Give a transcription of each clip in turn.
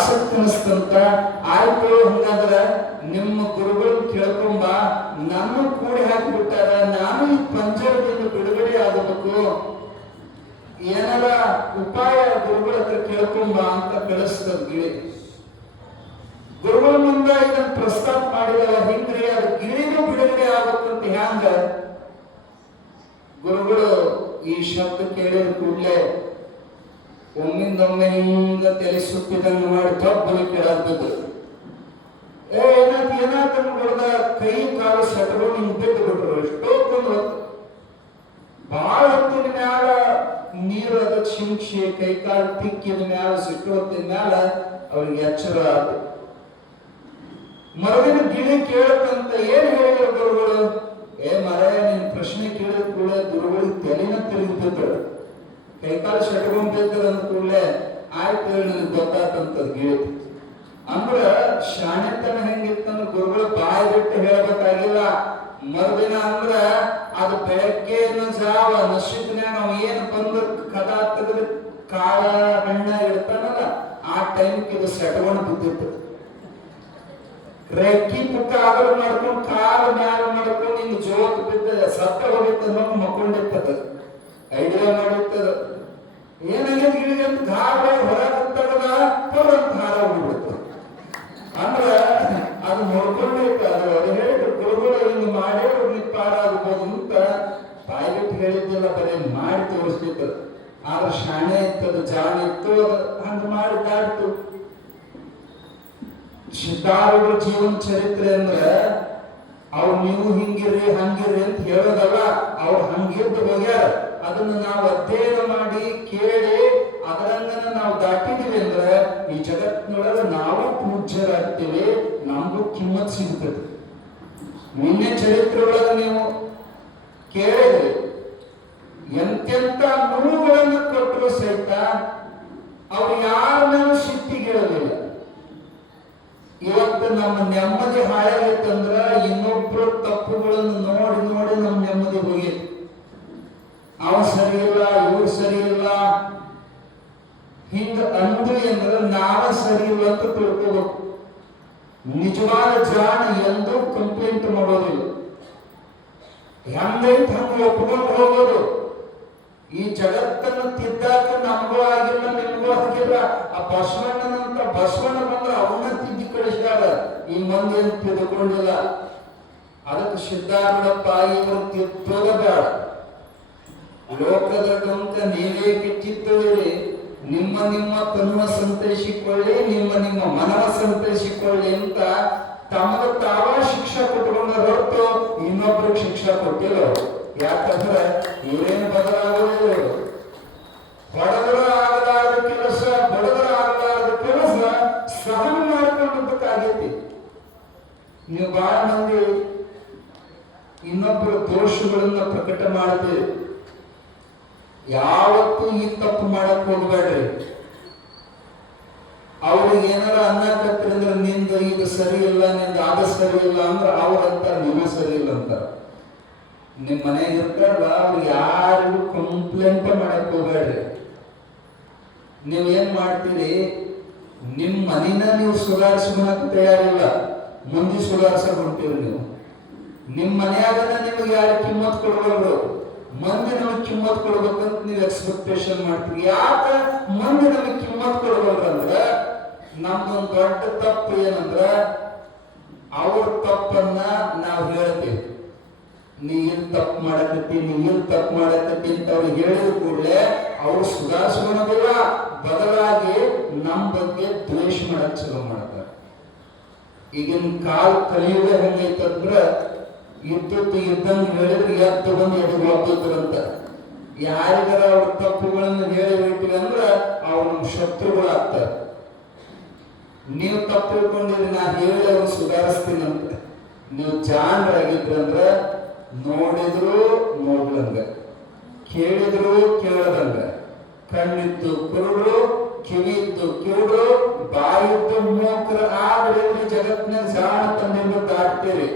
ಆಸಕ್ತಿ ಅನಿಸ್ತಂತ. ಆಯ್ತು, ಹಂಗಾದ್ರ ನಿಮ್ಮ ಗುರುಗಳು ಕೇಳ್ಕೊಂಬ, ನಾನು ಕೂಡಿ ಹಾಕಿಬಿಟ್ಟಾರ, ನಾನು ಈ ಪಂಜರದಿಂದ ಬಿಡುಗಡೆ ಆಗಬೇಕು, ಏನಾರ ಉಪಾಯ ಗುರುಗಳ ಹತ್ರ ಕೇಳ್ಕೊಂಬ ಅಂತ ಕಳಿಸ್ತದ ಗಿಳಿ. ಗುರುಗಳ ಮುಂದ ಇದನ್ನ ಪ್ರಸ್ತಾಪ ಮಾಡಿದವ, ಹಿಂಗ್ರಿ ಅದು ಗಿಳಿನೂ ಬಿಡುಗಡೆ ಆಗಬೇಕಂತ ಹ್ಯಾಂಗ. ಗುರುಗಳು ಈ ಶಬ್ದ ಕೇಳಿದ ಕೂಡಲೇ ಒಮ್ಮಿಂದೊಮ್ಮೆ ಹಿಂಗ ತಲೆ ಸುತ್ತಿದಂಗ ಮಾಡಿ ತಪ್ಪು ಕೇಳಾಗ್ತದ. ಏನಾತ ನೋಡ್ದ ಕೈ ಕಾಲು ಸೆಟರು ಹಿಂಗ್ ಬಿದ್ದು ಬಿಟ್ರು. ಎಷ್ಟೊಂದು ಬಹಳ ಹೊತ್ತಿನ ಮ್ಯಾಲ ನೀರು ಅದ ಶಿಂಕ್ಷಿ ಕೈ ಕಾಲು ತಿಕ್ಕಿದ ಮ್ಯಾಲ ಸಿಟ್ಟು ಹೊತ್ತಿನ ಮ್ಯಾಲ ಅವ್ರಿಗೆ ಎಚ್ಚರ ಆದ. ಮರದಿನ ಗಿಳಿ ಕೇಳತ್ತಂತ ಏನ್ ಹೇಳಿದ್ರು ಗುರುಗಳು? ಮರಯ ನಿನ್ ಪ್ರಶ್ನೆ ಕೇಳಿದ ಕೂಡಲೇ ಗುರುಗಳಿಗೆ ತಲೆನ ತಿರುಗಿಬಿದ್ರು, ಕೈಕಾಲು ಸೆಟ್ಕೊಂಡ್ಬಿದ್ರು ಅಂದ ಕೂಡಲೇ ಆಯ್ತು ನನಗೆ ಗೊತ್ತಾತಂತದ ಗಿಳಿ. ಅಂದ್ರ ಶಾಣೆತನ ಹೆಂಗಿತ್ತಂದ್ರ ಗುರುಗಳು ಬಾಯಿ ಬಿಟ್ಟು ಹೇಳ್ಬೇಕಾಗಿಲ್ಲ. ಮರುದಿನ ಅಂದ್ರ ಅದು ಬೆಳಗ್ಗೆ ಜಾವ ನಶಿಕ್ನ್ಯಾಗ ನಾವು ಏನ್ ಬಂದು ಕದಾ ತೆಗೆದು ಕಾಳ ಬಣ್ಣ ಇಡ್ತಾನಲ್ಲ, ಆ ಟೈಮ್ಗೆ ಇದು ಸೆಟ್ಕೊಂಡು ಬಿದ್ದಿತ್ತು. ರೆಕ್ಕಿ ಪುಕ್ಕ ಆಗಲು ಮಾಡ್ಕೊಂಡು ಕಾಲ ಮ್ಯಾಲ ಮಾಡ್ಕೊಂಡು ಹಿಂಗ ಜೋತ್ ಬಿದ್ದ ಸತ್ತ ಹೋಗಿತ್ತದ, ಮಕ್ಕೊಂಡಿರ್ತದ, ಐಡಿಯಾ ಮಾಡಿರ್ತದ. ಏನಾಗೈತಿ ಗಿಳಿಗೆ ಅಂತ ಗಾಳ ಹೊರಗತ್ತದ ಪರಂತ ಹಾರ ಹೋಗ್ಬಿಡ್ತದ. ಅಂದ್ರ ಅದು ನೋಡ್ಕೊಂಡಿರ್ತದ. ಅದು ಹೇಳಿದ್ರು ಗುರುಗಳು ಹಿಂಗ ಮಾಡೇ ಹೋಗ್ಲಿಕ್ಕೆ ಪಾರಾಗಬಹುದು ಅಂತ ಬಾಯ್ಬಿಟ್ಟು ಹೇಳಿದ್ದಿಲ್ಲ, ಬರೀ ಮಾಡಿ ತೋರಿಸ್ತಿತ್ತು. ಆದ್ರೆ ಶಾಣೆ ಇತ್ತದು, ಜಾಣ ಇತ್ತು, ಅದು ಹಂಗ ಮಾಡಿ ದಾಡ್ತು. ಸಿದ್ಧಾರೂಢರ ಜೀವನ ಚರಿತ್ರೆ ಅಂದ್ರೆ ಅವ್ರು ನೀವು ಹಿಂಗಿರ್ರಿ ಹಂಗಿರ್ರಿ ಅಂತ ಹೇಳೋದಲ್ಲ, ಅವ್ರು ಹಂಗಿದ್ದು ಹೋಗ್ಯಾರ. ಅದನ್ನ ನಾವು ಅಧ್ಯಯನ ಮಾಡಿ ಕೇಳಿ ಅದರಂಗನ ನಾವು ದಾಟಿದೀವಿ ಅಂದ್ರೆ ಈ ಜಗತ್ತಿನೊಳಗೆ ನಾವು ಪೂಜ್ಯರಾಗ್ತೀವಿ, ನಮಗೂ ಕಿಮ್ಮತ್ ಸಿಗ್ತದೆ. ನಿನ್ನೆ ಚರಿತ್ರೆ ಒಳಗೆ ನೀವು ಕೇಳಿದ್ರಿ, ಎಂತೆಂತ ನೋವುಗಳನ್ನು ಕೊಟ್ಟರು ಸಹಿತ ಅವ್ರು ಯಾರ ಮೇಲೂ ಸಿಟ್ಟಿಗಿರಲಿಲ್ಲ. ಇವತ್ತು ನಮ್ಮ ನೆಮ್ಮದಿ ಹಾಳಾಗಿತ್ತಂದ್ರ ಇನ್ನೊಬ್ರು ತಪ್ಪುಗಳನ್ನು ನೋಡಿ ನೋಡಿ ನಮ್ಮ ನೆಮ್ಮದಿ ಹೋಗಿತ್ತು. ಅವ ಸರಿ ಇಲ್ಲ, ಇವ್ರು ಸರಿ ಇಲ್ಲ, ಹಿಂಗ ಅಂದ್ರಿ ಅಂದ್ರೆ ನಾವ ಸರಿ ಇಲ್ಲ ಅಂತ ತಿಳ್ಕೋಬೇಕು. ನಿಜವಾದ ಜಾಣ ಎಂದೂ ಕಂಪ್ಲೇಂಟ್ ಮಾಡೋದಿಲ್ಲ, ಹೆಂಗೈತ್ ಹಂಗ ಒಪ್ಕೊಂಡು ಹೋಗೋದು. ಈ ಜಗತ್ತನ್ನು ತಿದ್ದಾಕ ನಮಗೂ ಆಗಿಲ್ಲ, ನಿಮಗೂ ಆಗಿಲ್ಲ. ಆ ಬಸವಣ್ಣನಂತ ಬಸವಣ್ಣ ಬಂದ್ರೆ ಅವನ್ನ ತಿದ್ದಿ ಕಳಿಸ್ಯಾರ, ಈ ಮಂದಿ ಏನು ತಿದ್ಕೊಂಡಿಲ್ಲ. ಅದಕ್ಕೆ ಸಿದ್ಧಾರೂಢಪ್ಪ ಇವರು ತಿದ್ದೋದ ಬೇಡ. ಲೋಕದ ಡೊಂಕ ನೀವೇ ಕಿತ್ತಿದ್ದೀರಿ, ನಿಮ್ಮ ನಿಮ್ಮ ತನುವ ಸಂತೈಸಿಕೊಳ್ಳಿ, ನಿಮ್ಮ ನಿಮ್ಮ ಮನವ ಸಂತೈಸಿಕೊಳ್ಳಿ ಅಂತ ತಮಗೆ ತಾವ ಶಿಕ್ಷಾ ಕೊಟ್ಕೊಂಡ ಹೊರತು ಇನ್ನೊಬ್ರಿಗೆ ಶಿಕ್ಷಾ ಕೊಟ್ಟಿಲ್ಲ. ಯಾಕಂದ್ರೆ ಇವರೇನು ಬದಲಾಗೋದಿಲ್ಲ. ಹೊಡೆದ್ರ ಆಗಲಾರದ ಕೆಲಸ, ಬಡದ್ರ ಆಗಲಾರದ ಕೆಲಸ ಸಹನ ಮಾಡ್ಕೊಂಡಕ್ಕಾಗೈತಿ. ನೀವು ಬಹಳ ಮಂದಿ ಇನ್ನೊಬ್ಬರ ದೋಷಗಳನ್ನ ಪ್ರಕಟ ಮಾಡ್ತೀರಿ. ಯಾವತ್ತೂ ಈ ತಪ್ಪು ಮಾಡಕ್ ಹೋಗ್ಬೇಡ್ರಿ. ಅವ್ರಿಗೆ ಏನಾರ ಅನ್ನಕತ್ತಿರಂದ್ರೆ ನಿಂದ ಇದು ಸರಿ ಇಲ್ಲ, ನಿಂದ ಆದ ಸರಿ ಇಲ್ಲ ಅಂದ್ರೆ ಅವ್ರಂತಾರ ನೀವು ಸರಿ ಇಲ್ಲ ಅಂತಾರ. ನಿಮ್ ಮನೆಗೆ ಇರ್ತಾರಲ್ಲ ಅವ್ರು ಯಾರಿಗೂ ಕಂಪ್ಲೇಂಟ್ ಮಾಡಕ್ ಹೋಗ್ಬೇಡ್ರಿ. ನೀವ್ ಏನ್ ಮಾಡ್ತೀರಿ, ನಿಮ್ ಮನಿನ ನೀವು ಸುಧಾರಿಸ್ಕೊಳಕ್ ತಯಾರಿಲ್ಲ, ಮಂದಿ ಸುಧಾರಿಸಕ್ ಹೊಂತೀರಿ. ನೀವು ನಿಮ್ ಮನೆಯಾಗನ ನಿಮಗೆ ಯಾರು ಕಿಮ್ಮತ್ ಕೊಡ್ಬಾರ್ದು, ಮಂದಿ ನಮಗ್ ಕಿಮ್ಮತ್ ಕೊಡ್ಬೇಕಂತ ನೀವು ಎಕ್ಸ್ಪೆಕ್ಟೇಷನ್ ಮಾಡ್ತೀವಿ. ಯಾಕ ಮಂದಿ ನಮಗ್ ಕಿಮ್ಮತ್ ಕೊಡ್ಬೇಕಂದ್ರ ನಮ್ದೊಂದು ದೊಡ್ಡ ತಪ್ಪು ಏನಂದ್ರ ಅವ್ರ ತಪ್ಪನ್ನ ನಾವು ಹೇಳ್ತೀವಿ. ನೀ ಏನ್ ತಪ್ಪು ಮಾಡಕತ್ತಿ, ನೀ ಏನ್ ತಪ್ಪು ಮಾಡಕತ್ತಿ ಅಂತ ಅವ್ರಿಗೆ ಹೇಳಿದ ಕೂಡಲೇ ಅವ್ರು ಸುಧಾರಿಸ್ಕೊಳೋದಿಲ್ಲ, ಬದಲಾಗಿ ನಮ್ಮ ಬಗ್ಗೆ ದ್ವೇಷ ಮಾಡಕ್ ಚಲೋ ಮಾಡ್ತಾರೆ. ಈಗಿನ ಕಾಲ ಕಲಿಯುಗ ಹೆಂಗೈತಂದ್ರ ಇದ್ದದ್ದು ಇದ್ದಂಗೆ ಹೇಳಿದ್ರೆ ಎದ್ದು ಬಂದು ಎದುರು ಹೋಗ್ತಿದ್ರಂತ. ಯಾರಿಗಾರ ಅವ್ರ ತಪ್ಪುಗಳನ್ನು ಹೇಳಿಬಿಟ್ವಿ ಅಂದ್ರ ಅವ್ರು ನಮ್ಮ ಶತ್ರುಗಳಾಗ್ತಾರೆ. ನೀವು ತಪ್ಪು ತಿಳ್ಕೊಂಡಿರಿ, ನಾ ಹೇಳಿ ಅವ್ರು ಸುಧಾರಿಸ್ತೀನಂತ. ನೀವು ಜಾಣರಾಗಿದ್ರಂದ್ರ ನೋಡಿದ್ರು ನೋಡ್ಲಂಗ, ಕೇಳಿದ್ರು ಕೇಳದಂಗ, ಕಣ್ಣಿದ್ದು ಕುರುಡು, ಕಿವಿದ್ದು ಕಿರುಡು, ಬಾಯಿದ್ದು ಮೂಕ್ರ ಆದ್ರೆ ಜಗತ್ತಿನ ಜಾಣ ತಂದಿದ್ದು ದಾಟ್ತೀರಿ.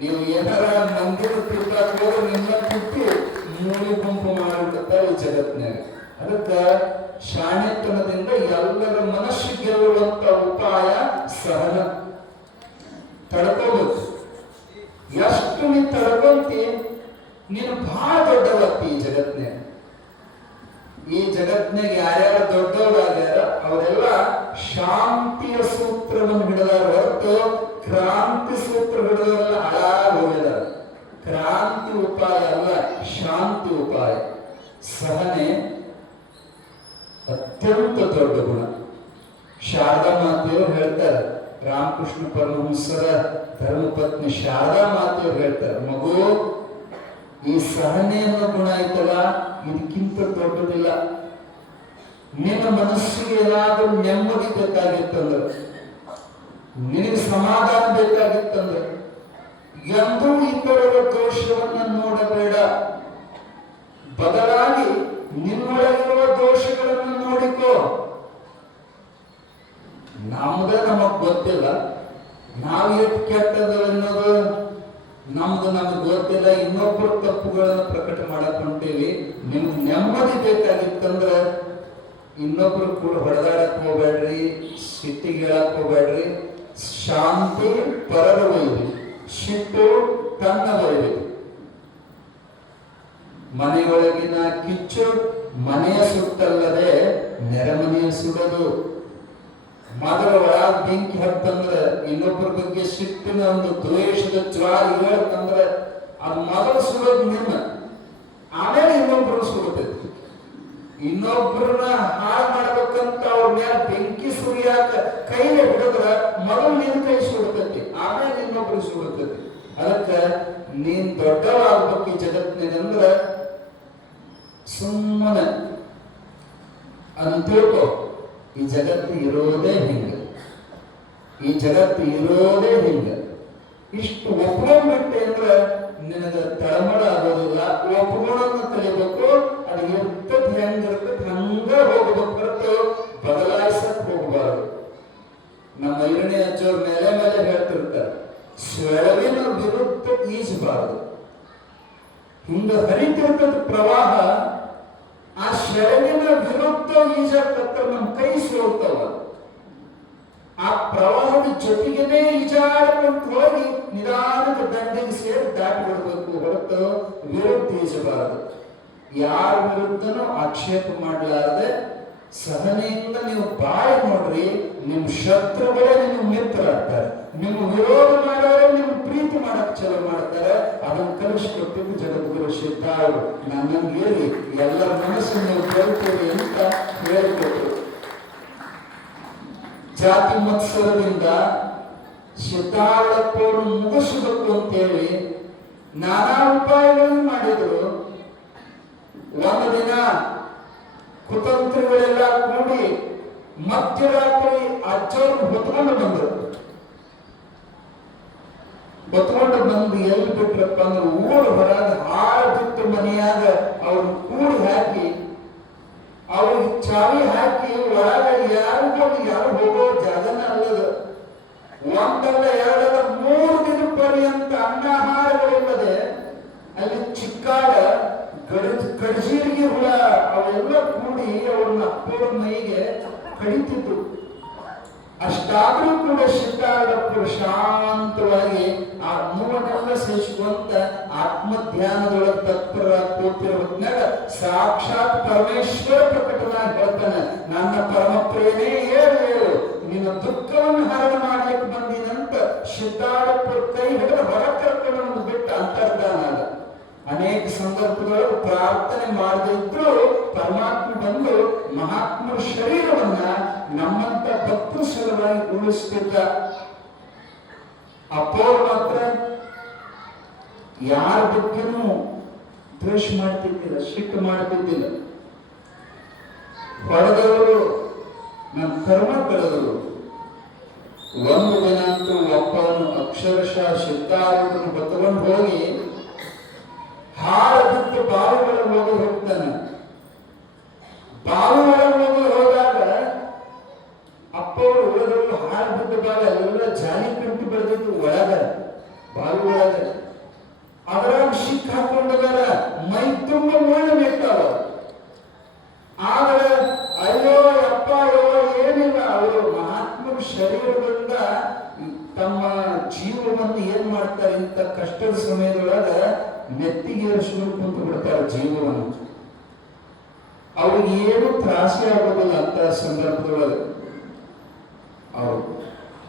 ನೀವು ಏನಾರ ಮಂದಿರ ತಿರ್ಗಾಕ ಹೋದ್ರೆ ನಿಮ್ಮ ತಿತ್ತಿ ಮೂಲಿ ಗುಂಪು ಮಾಡಿಬಿಡ್ತಾರೆ ಈ ಜಗತ್ತಿನಾಗ. ಅದಕ್ಕ ಶಾಣೆತನದಿಂದ ಎಲ್ಲರ ಮನಸ್ಸು ಗೆಲ್ಲುವಂತ ಶಾಂತಿಯ ಸೂತ್ರವನ್ನು ಹಿಡಿದಾರ ಹೊರತು ಕ್ರಾಂತಿ ಸೂತ್ರ ಹಿಡಿದವರೆಲ್ಲ ಹಾಳಾಗಿ ಹೋಗಿದಾರ. ಕ್ರಾಂತಿ ಉಪಾಯ ಅಲ್ಲ, ಶಾಂತಿ ಉಪಾಯ. ಸಹನೆ ಅತ್ಯಂತ ದೊಡ್ಡ ಗುಣ. ಶಾರದಾ ಮಾತೆಯವರು ಹೇಳ್ತಾರೆ, ರಾಮಕೃಷ್ಣ ಪರಮಹಂಸರ ಧರ್ಮಪತ್ನಿ ಶಾರದಾ ಮಾತೆಯವರು ಹೇಳ್ತಾರೆ, ಮಗು ಈ ಸಹನೆ ಅನ್ನೋ ಗುಣ ಐತಲ್ಲ, ಇದಕ್ಕಿಂತ ದೊಡ್ಡದಿಲ್ಲ. ನಿನ್ನ ಮನಸ್ಸಿಗೆ ಏನಾದ್ರೂ ನೆಮ್ಮದಿ ಬೇಕಾಗಿತ್ತಂದ್ರೆ, ನಿನಗೆ ಸಮಾಧಾನ ಬೇಕಾಗಿತ್ತಂದ್ರೆ ಎಂದೂ ಇತರರ ದೋಷವನ್ನ ನೋಡಬೇಡ. ಬದಲಾಗಿ ನಿನ್ನೊಳಗಿರುವ ದೋಷಗಳನ್ನು ನೋಡಿಕೋ. ನಮ್ದೇ ನಮಗ್ ಗೊತ್ತಿಲ್ಲ, ನಾವು ಎಷ್ಟು ಕೆಟ್ಟದ ಅನ್ನೋದು ನಮ್ಗೆ ಗೊತ್ತಿಲ್ಲ. ಇನ್ನೊಬ್ಬರ ತಪ್ಪುಗಳನ್ನು ಪ್ರಕಟ ಮಾಡಕ್ ಹೊಂಟೀವಿ. ನಿಮ್ಗೆ ನೆಮ್ಮದಿ ಬೇಕಾಗಿತ್ತಂದ್ರೆ ಇನ್ನೊಬ್ರು ಕೂಡ ಹೊಡೆದಾಡಕ್ ಹೋಗ್ಬೇಡ್ರಿ, ಸಿಟ್ಟಿಗೆ ಹೇಳಕ್ ಹೋಗ್ಬೇಡ್ರಿ. ಶಾಂತಿ ಪರರ ಒಯ್ರಿ, ಸಿಟ್ಟು ತನ್ನ ಒಯ್ರಿ. ಮನೆಯೊಳಗಿನ ಕಿಚ್ಚು ಮನೆಯ ಸುಟ್ಟಲ್ಲದೆ ನೆರೆಮನೆಯ ಸುಡದು. ಮೊದಲ ಒಳಗ ಬೆಂಕಿ ಹತ್ತಂದ್ರೆ, ಇನ್ನೊಬ್ಬರ ಬಗ್ಗೆ ಸಿಟ್ಟಿನ ಒಂದು ದ್ವೇಷದ ಜ್ವಾಲ ಹೇಳ್ತಂದ್ರೆ ಅದು ಮೊದಲು ಸುಡೋದು ನಿಮ್ಮ, ಆಮೇಲೆ ಇನ್ನೊಬ್ಬರು ಸುಡುತ್ತೈತಿ. ಇನ್ನೊಬ್ಬರನ್ನ ಹಾಳು ಮಾಡ್ಬೇಕಂತ ಅವ್ರ ಮೇಲೆ ಬೆಂಕಿ ಸುರಿಯಾಕ ಕೈಲಿ ಹಿಡಿದ್ರ ಮೊದಲು ನಿನ್ ಕೈ ಸುಡ್ತೈತಿ, ಆಮೇಲೆ ಇನ್ನೊಬ್ರು ಸುಡ್ತೈತಿ. ಅದಕ್ಕೆ ನೀನ್ ದೊಡ್ಡವಾಗ್ಬೇಕು ಈ ಜಗತ್ತಿನಂದ್ರ ಸುಮ್ಮನೆ ಅಂತಿಳ್ಕೊ. ಈ ಜಗತ್ತು ಇರೋದೇ ಹಿಂಗ, ಈ ಜಗತ್ತು ಇರೋದೇ ಹಿಂಗ. ಇಷ್ಟು ಒಪ್ಕೊಂಡ್ಬಿಟ್ಟೆ ಅಂದ್ರೆ ನಿನಗೆ ತಳಮಳ ಆಗೋದಿಲ್ಲ. ಒಪ್ಕೊಳ್ಳೋದನ್ನ ಕಲಿಬೇಕು. ಅದು ಇರ್ತದ ಹೆಂಗಿರ್ತದ ಹಂಗ ಹೋಗ್ಬೇಕು ಹೊರತು ಬದಲಾಯಿಸಕ್ ಹೋಗಬಾರದು. ನಮ್ಮ ಐರನೇ ಅಜ್ಜವ್ರ ಮೇಲೆ ಮೇಲೆ ಹೇಳ್ತಿರ್ತಾರೆ, ಸೆಳವಿನ ವಿರುದ್ಧ ಈಜಬಾರದು. ಹಿಂಗ ಹರಿತಿರ್ತದ ಪ್ರವಾಹ, ಆ ಸೆಳವಿನ ವಿರುದ್ಧ ಈಜಾಕತ್ರ ನಮ್ಮ ಕೈ ಸೋಲ್ತಾವ. ಆ ಪ್ರವಾಹದ ಜೊತೆಗೇನೆ ಈಜಾಡ್ಕೊಂಡು ಹೋಗಿ ನಿಧಾನದ ದಂಡೆಗೆ ಸೇರಿ ದಾಟಿ ಬಿಡಬೇಕು ಹೊರತು ವಿರುದ್ಧ ಈಜಬಾರದು. ಯಾರ ವಿರುದ್ಧನೂ ಆಕ್ಷೇಪ ಮಾಡಲಾರದೆ ಸಹನೆಯಿಂದ ನೀವು ಬಾಳಿ ನೋಡ್ರಿ. ನಿಮ್ಮ ಶತ್ರುಗಳೇ ನಿಮ್ಗೆ ಮಿತ್ರರಾಗ್ತಾರೆ, ನಿಮ್ಮ ವಿರೋಧ ಮಾಡೋರೆ ನಿಮ್ ಪ್ರೀತಿ ಮಾಡಕ್ ಚಲೋ ಮಾಡ್ತಾರೆ. ಅದನ್ನು ಕಲಿಸ್ಕೊಟ್ಟಿದ್ದು ಜಗದ್ಗುರು ಸಿದ್ಧಾರೂಢರು. ನನ್ನಂಗೆ ಹೇಳಿ ಎಲ್ಲರ ಮನಸ್ಸು ನೀವು ಗೆಲ್ತೀರಿ ಅಂತ ಹೇಳಿಕೊಟ್ರು. ಜಾತಿ ಮತ್ಸರದಿಂದ ಸಿದ್ಧಾರೂಢಪ್ಪವನ್ನು ಮುಗಿಸಬೇಕು ಅಂತೇಳಿ ನಾನಾ ಉಪಾಯಗಳನ್ನು ಮಾಡಿದ್ರು. ಒಂದು ದಿನ ಕುತಂತ್ರಿಗಳೆಲ್ಲ ಕೂಡಿ ಮಧ್ಯರಾತ್ರಿ ಅಜ್ಜವ್ರನ್ನ ಹೊತ್ಕೊಂಡು ಬಂದರು. ಹೊತ್ಕೊಂಡು ಬಂದು ಎಲ್ಲಿ ಬಿಟ್ರಪ್ಪ ಅಂದ್ರೆ ಊರು ಹೊರಗೆ ಹಾಳು ಬಿಟ್ಟು ಮನೆಯಾಗ ಅವ್ರನ್ನ ಕೂಡಿ ಹಾಕಿ ಅವ್ರಿಗೆ ಚಾವಿ ಹಾಕಿ ಒಳಗೆ ಯಾರು ಹೋಗೋ ಜಾಗನ ಅಲ್ಲದ. ಒಂದಲ್ಲ ಎರಡಲ್ಲ 3 ದಿನ ಪರ್ಯಂತ ಅನ್ನಾಹಾರಗಳಿಲ್ಲದೆ ಅಲ್ಲಿ ಚಿಕ್ಕಾಡ ಕಡಜೀರಿಗೆ ಹುಳ ಅವೆಲ್ಲ ಕೂಡಿ ಅವ್ರನ್ನ ಅಪ್ಪೋರ ಮೈಗೆ ಕಡಿತಿದ್ರು. ಅಷ್ಟಾದ್ರೂ ಕೂಡ ಸಿದ್ಧಾರೂಢಪ್ಪರು ಶಾಂತವಾಗಿ ಆ ನೋವನ್ನೆಲ್ಲ ಸಹಿಸಿಕೊಂತ ಆತ್ಮಧ್ಯಾನದೊಳಗೆ ತತ್ಪರ ಕೂತಿರೋ ಹೊತ್ನಾಗ ಸಾಕ್ಷಾತ್ ಪರಮೇಶ್ವರ ಪ್ರಕಟನಾಗಿ ಹೇಳ್ತಾನೆ, ನನ್ನ ಪರಮ ಪ್ರೇಮೇ ಹೇಳು ನಿನ್ನ ದುಃಖವನ್ನು ಹರಣ ಮಾಡ್ಲಿಕ್ಕೆ ಬಂದಿನಂತ ಸಿದ್ಧಾರೂಢಪ್ಪರ ಕೈ ಹಿಡಿದು ಹೊರ ಕರ್ಕೊಂಡು ಬಿಟ್ಟ ಅಂತರ್ಧಾನ ಅಲ್ಲ. ಅನೇಕ ಸಂದರ್ಭಗಳು ಪ್ರಾರ್ಥನೆ ಮಾಡದಿದ್ರು ಪರಮಾತ್ಮ ಬಂದು ಮಹಾತ್ಮರ ಶರೀರವನ್ನ ನಮ್ಮಂತ ಭಕ್ತರ ಸಲುವಾಗಿ ಉಳಿಸ್ತಿದ್ದ. ಅಪ್ಪವ್ರು ಮಾತ್ರ ಯಾರ ಬಗ್ಗೆನೂ ದ್ವೇಷ ಮಾಡ್ತಿದ್ದಿಲ್ಲ, ಸಿಟ್ಟು ಮಾಡ್ತಿದ್ದಿಲ್ಲ. ಹೊಡೆದವರು ನನ್ನ ಕರ್ಮ ಕಳೆದರು. ಒಂದು ದಿನ ಅಂತೂ ಅಪ್ಪವನ್ನು ಅಕ್ಷರಶಃ ಸಿದ್ಧಾರೂಢರನ್ನು ಹೊತ್ತಕೊಂಡು ಹೋಗಿ ಹಾಳು ಬಿಟ್ಟು ಬಾವಿ ಒಳಗೆ ಹೋಗಿ ಹೋಗ್ತಾನೆ. ಬಾವಿ ಒಳಗೆ ಹೋಗಿ ಹೋದಾಗ ಅಪ್ಪವರು ಉಳಿದವರು ಹಾಳು ಬಿಟ್ಟು ಬಾವಿ ಎಲ್ಲ ಜಾಲಿ ಪಿಂಟು ಬೆಳೆದಿದ್ದು ಒಳಗ ಬಾವಿ ಒಳಗೆ ಅದರಾಗ ಸಿಕ್ಕ ಹಾಕೊಂಡಾರ ಮೈ ತುಂಬ ಮುಳ್ಳು ನಿಂತಾವ. ಆದ್ರೆ ಅಯ್ಯೋ ಅಪ್ಪ ಏನಿಲ್ಲ, ಅವರು ಮಹಾತ್ಮರ ಶರೀರದಿಂದ ತಮ್ಮ ಜೀವವನ್ನು ಏನ್ ಮಾಡ್ತಾರೆ ಇಂಥ ಕಷ್ಟದ ಸಮಯದೊಳಗ ನೆತ್ತಿಗೆ ಏರಿಸ್ಕೊಂಡು ಕುಂತು ಬಿಡ್ತಾರೆ ಜೀವವನ್ನು. ಅವ್ರಿಗೆ ಏನು ತ್ರಾಸೆ ಆಗೋದಿಲ್ಲ ಅಂತ ಸಂದರ್ಭದೊಳಗೆ.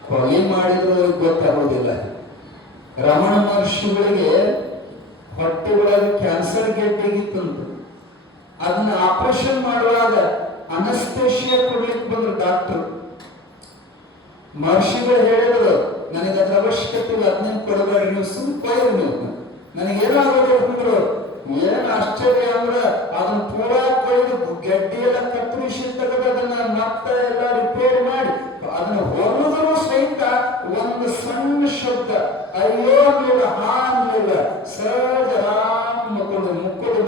ಕೊಲೆ ಮಾಡಿದ್ರು ಗೊತ್ತಾಗೋದಿಲ್ಲ. ರಮಣ ಮಹರ್ಷಿಗಳಿಗೆ ಹೊಟ್ಟೆ ಒಳಗೆ ಕ್ಯಾನ್ಸರ್ ಗೆಡ್ಡೆಗಿತ್ತಂತ. ಅದನ್ನ ಆಪರೇಷನ್ ಮಾಡುವಾಗ ಅನಸ್ತೇಶಿಯಾ ಕೊಡ್ಲಿಕ್ಕೆ ಬಂದ್ರು ಡಾಕ್ಟರ್. ಮಹರ್ಷಿಗಳು ಹೇಳಿದ್ರು, ನನಗೆ ಅದ್ರ ಅವಶ್ಯಕತೆ ಇಲ್ಲ, ಅದನ್ನೇನು ಕೊಡಬೇಡಿ, ನೀವು ಸುಮ್ಮನೆ ಕೊಯ್ರಿ, ನೀವು ನನಗೇನಾಗೋದು ಅಂದ್ರು. ಏನ್ ಆಶ್ಚರ್ಯ ಅಂದ್ರೆ ಅದನ್ನ ಪೂರಾ ಕೊಯ್ದು ಗೆಡ್ಡೆ ಎಲ್ಲ ಕತ್ತರಿಸಿ ತೆಗೆದು ಅದನ್ನ ಮತ್ತೆ ಎಲ್ಲ ರಿಪೇರಿ ಮಾಡಿ ಅದನ್ನ ಹೊರದ್ರು ಸಹಿತ ಒಂದು ಸಣ್ಣ ಶಬ್ದ, ಅಯ್ಯೋ ನೀಡ ಹಾನಿಲ್ಲ, ಸಹಜ ರಾಮ ಮುಕ್ಕದ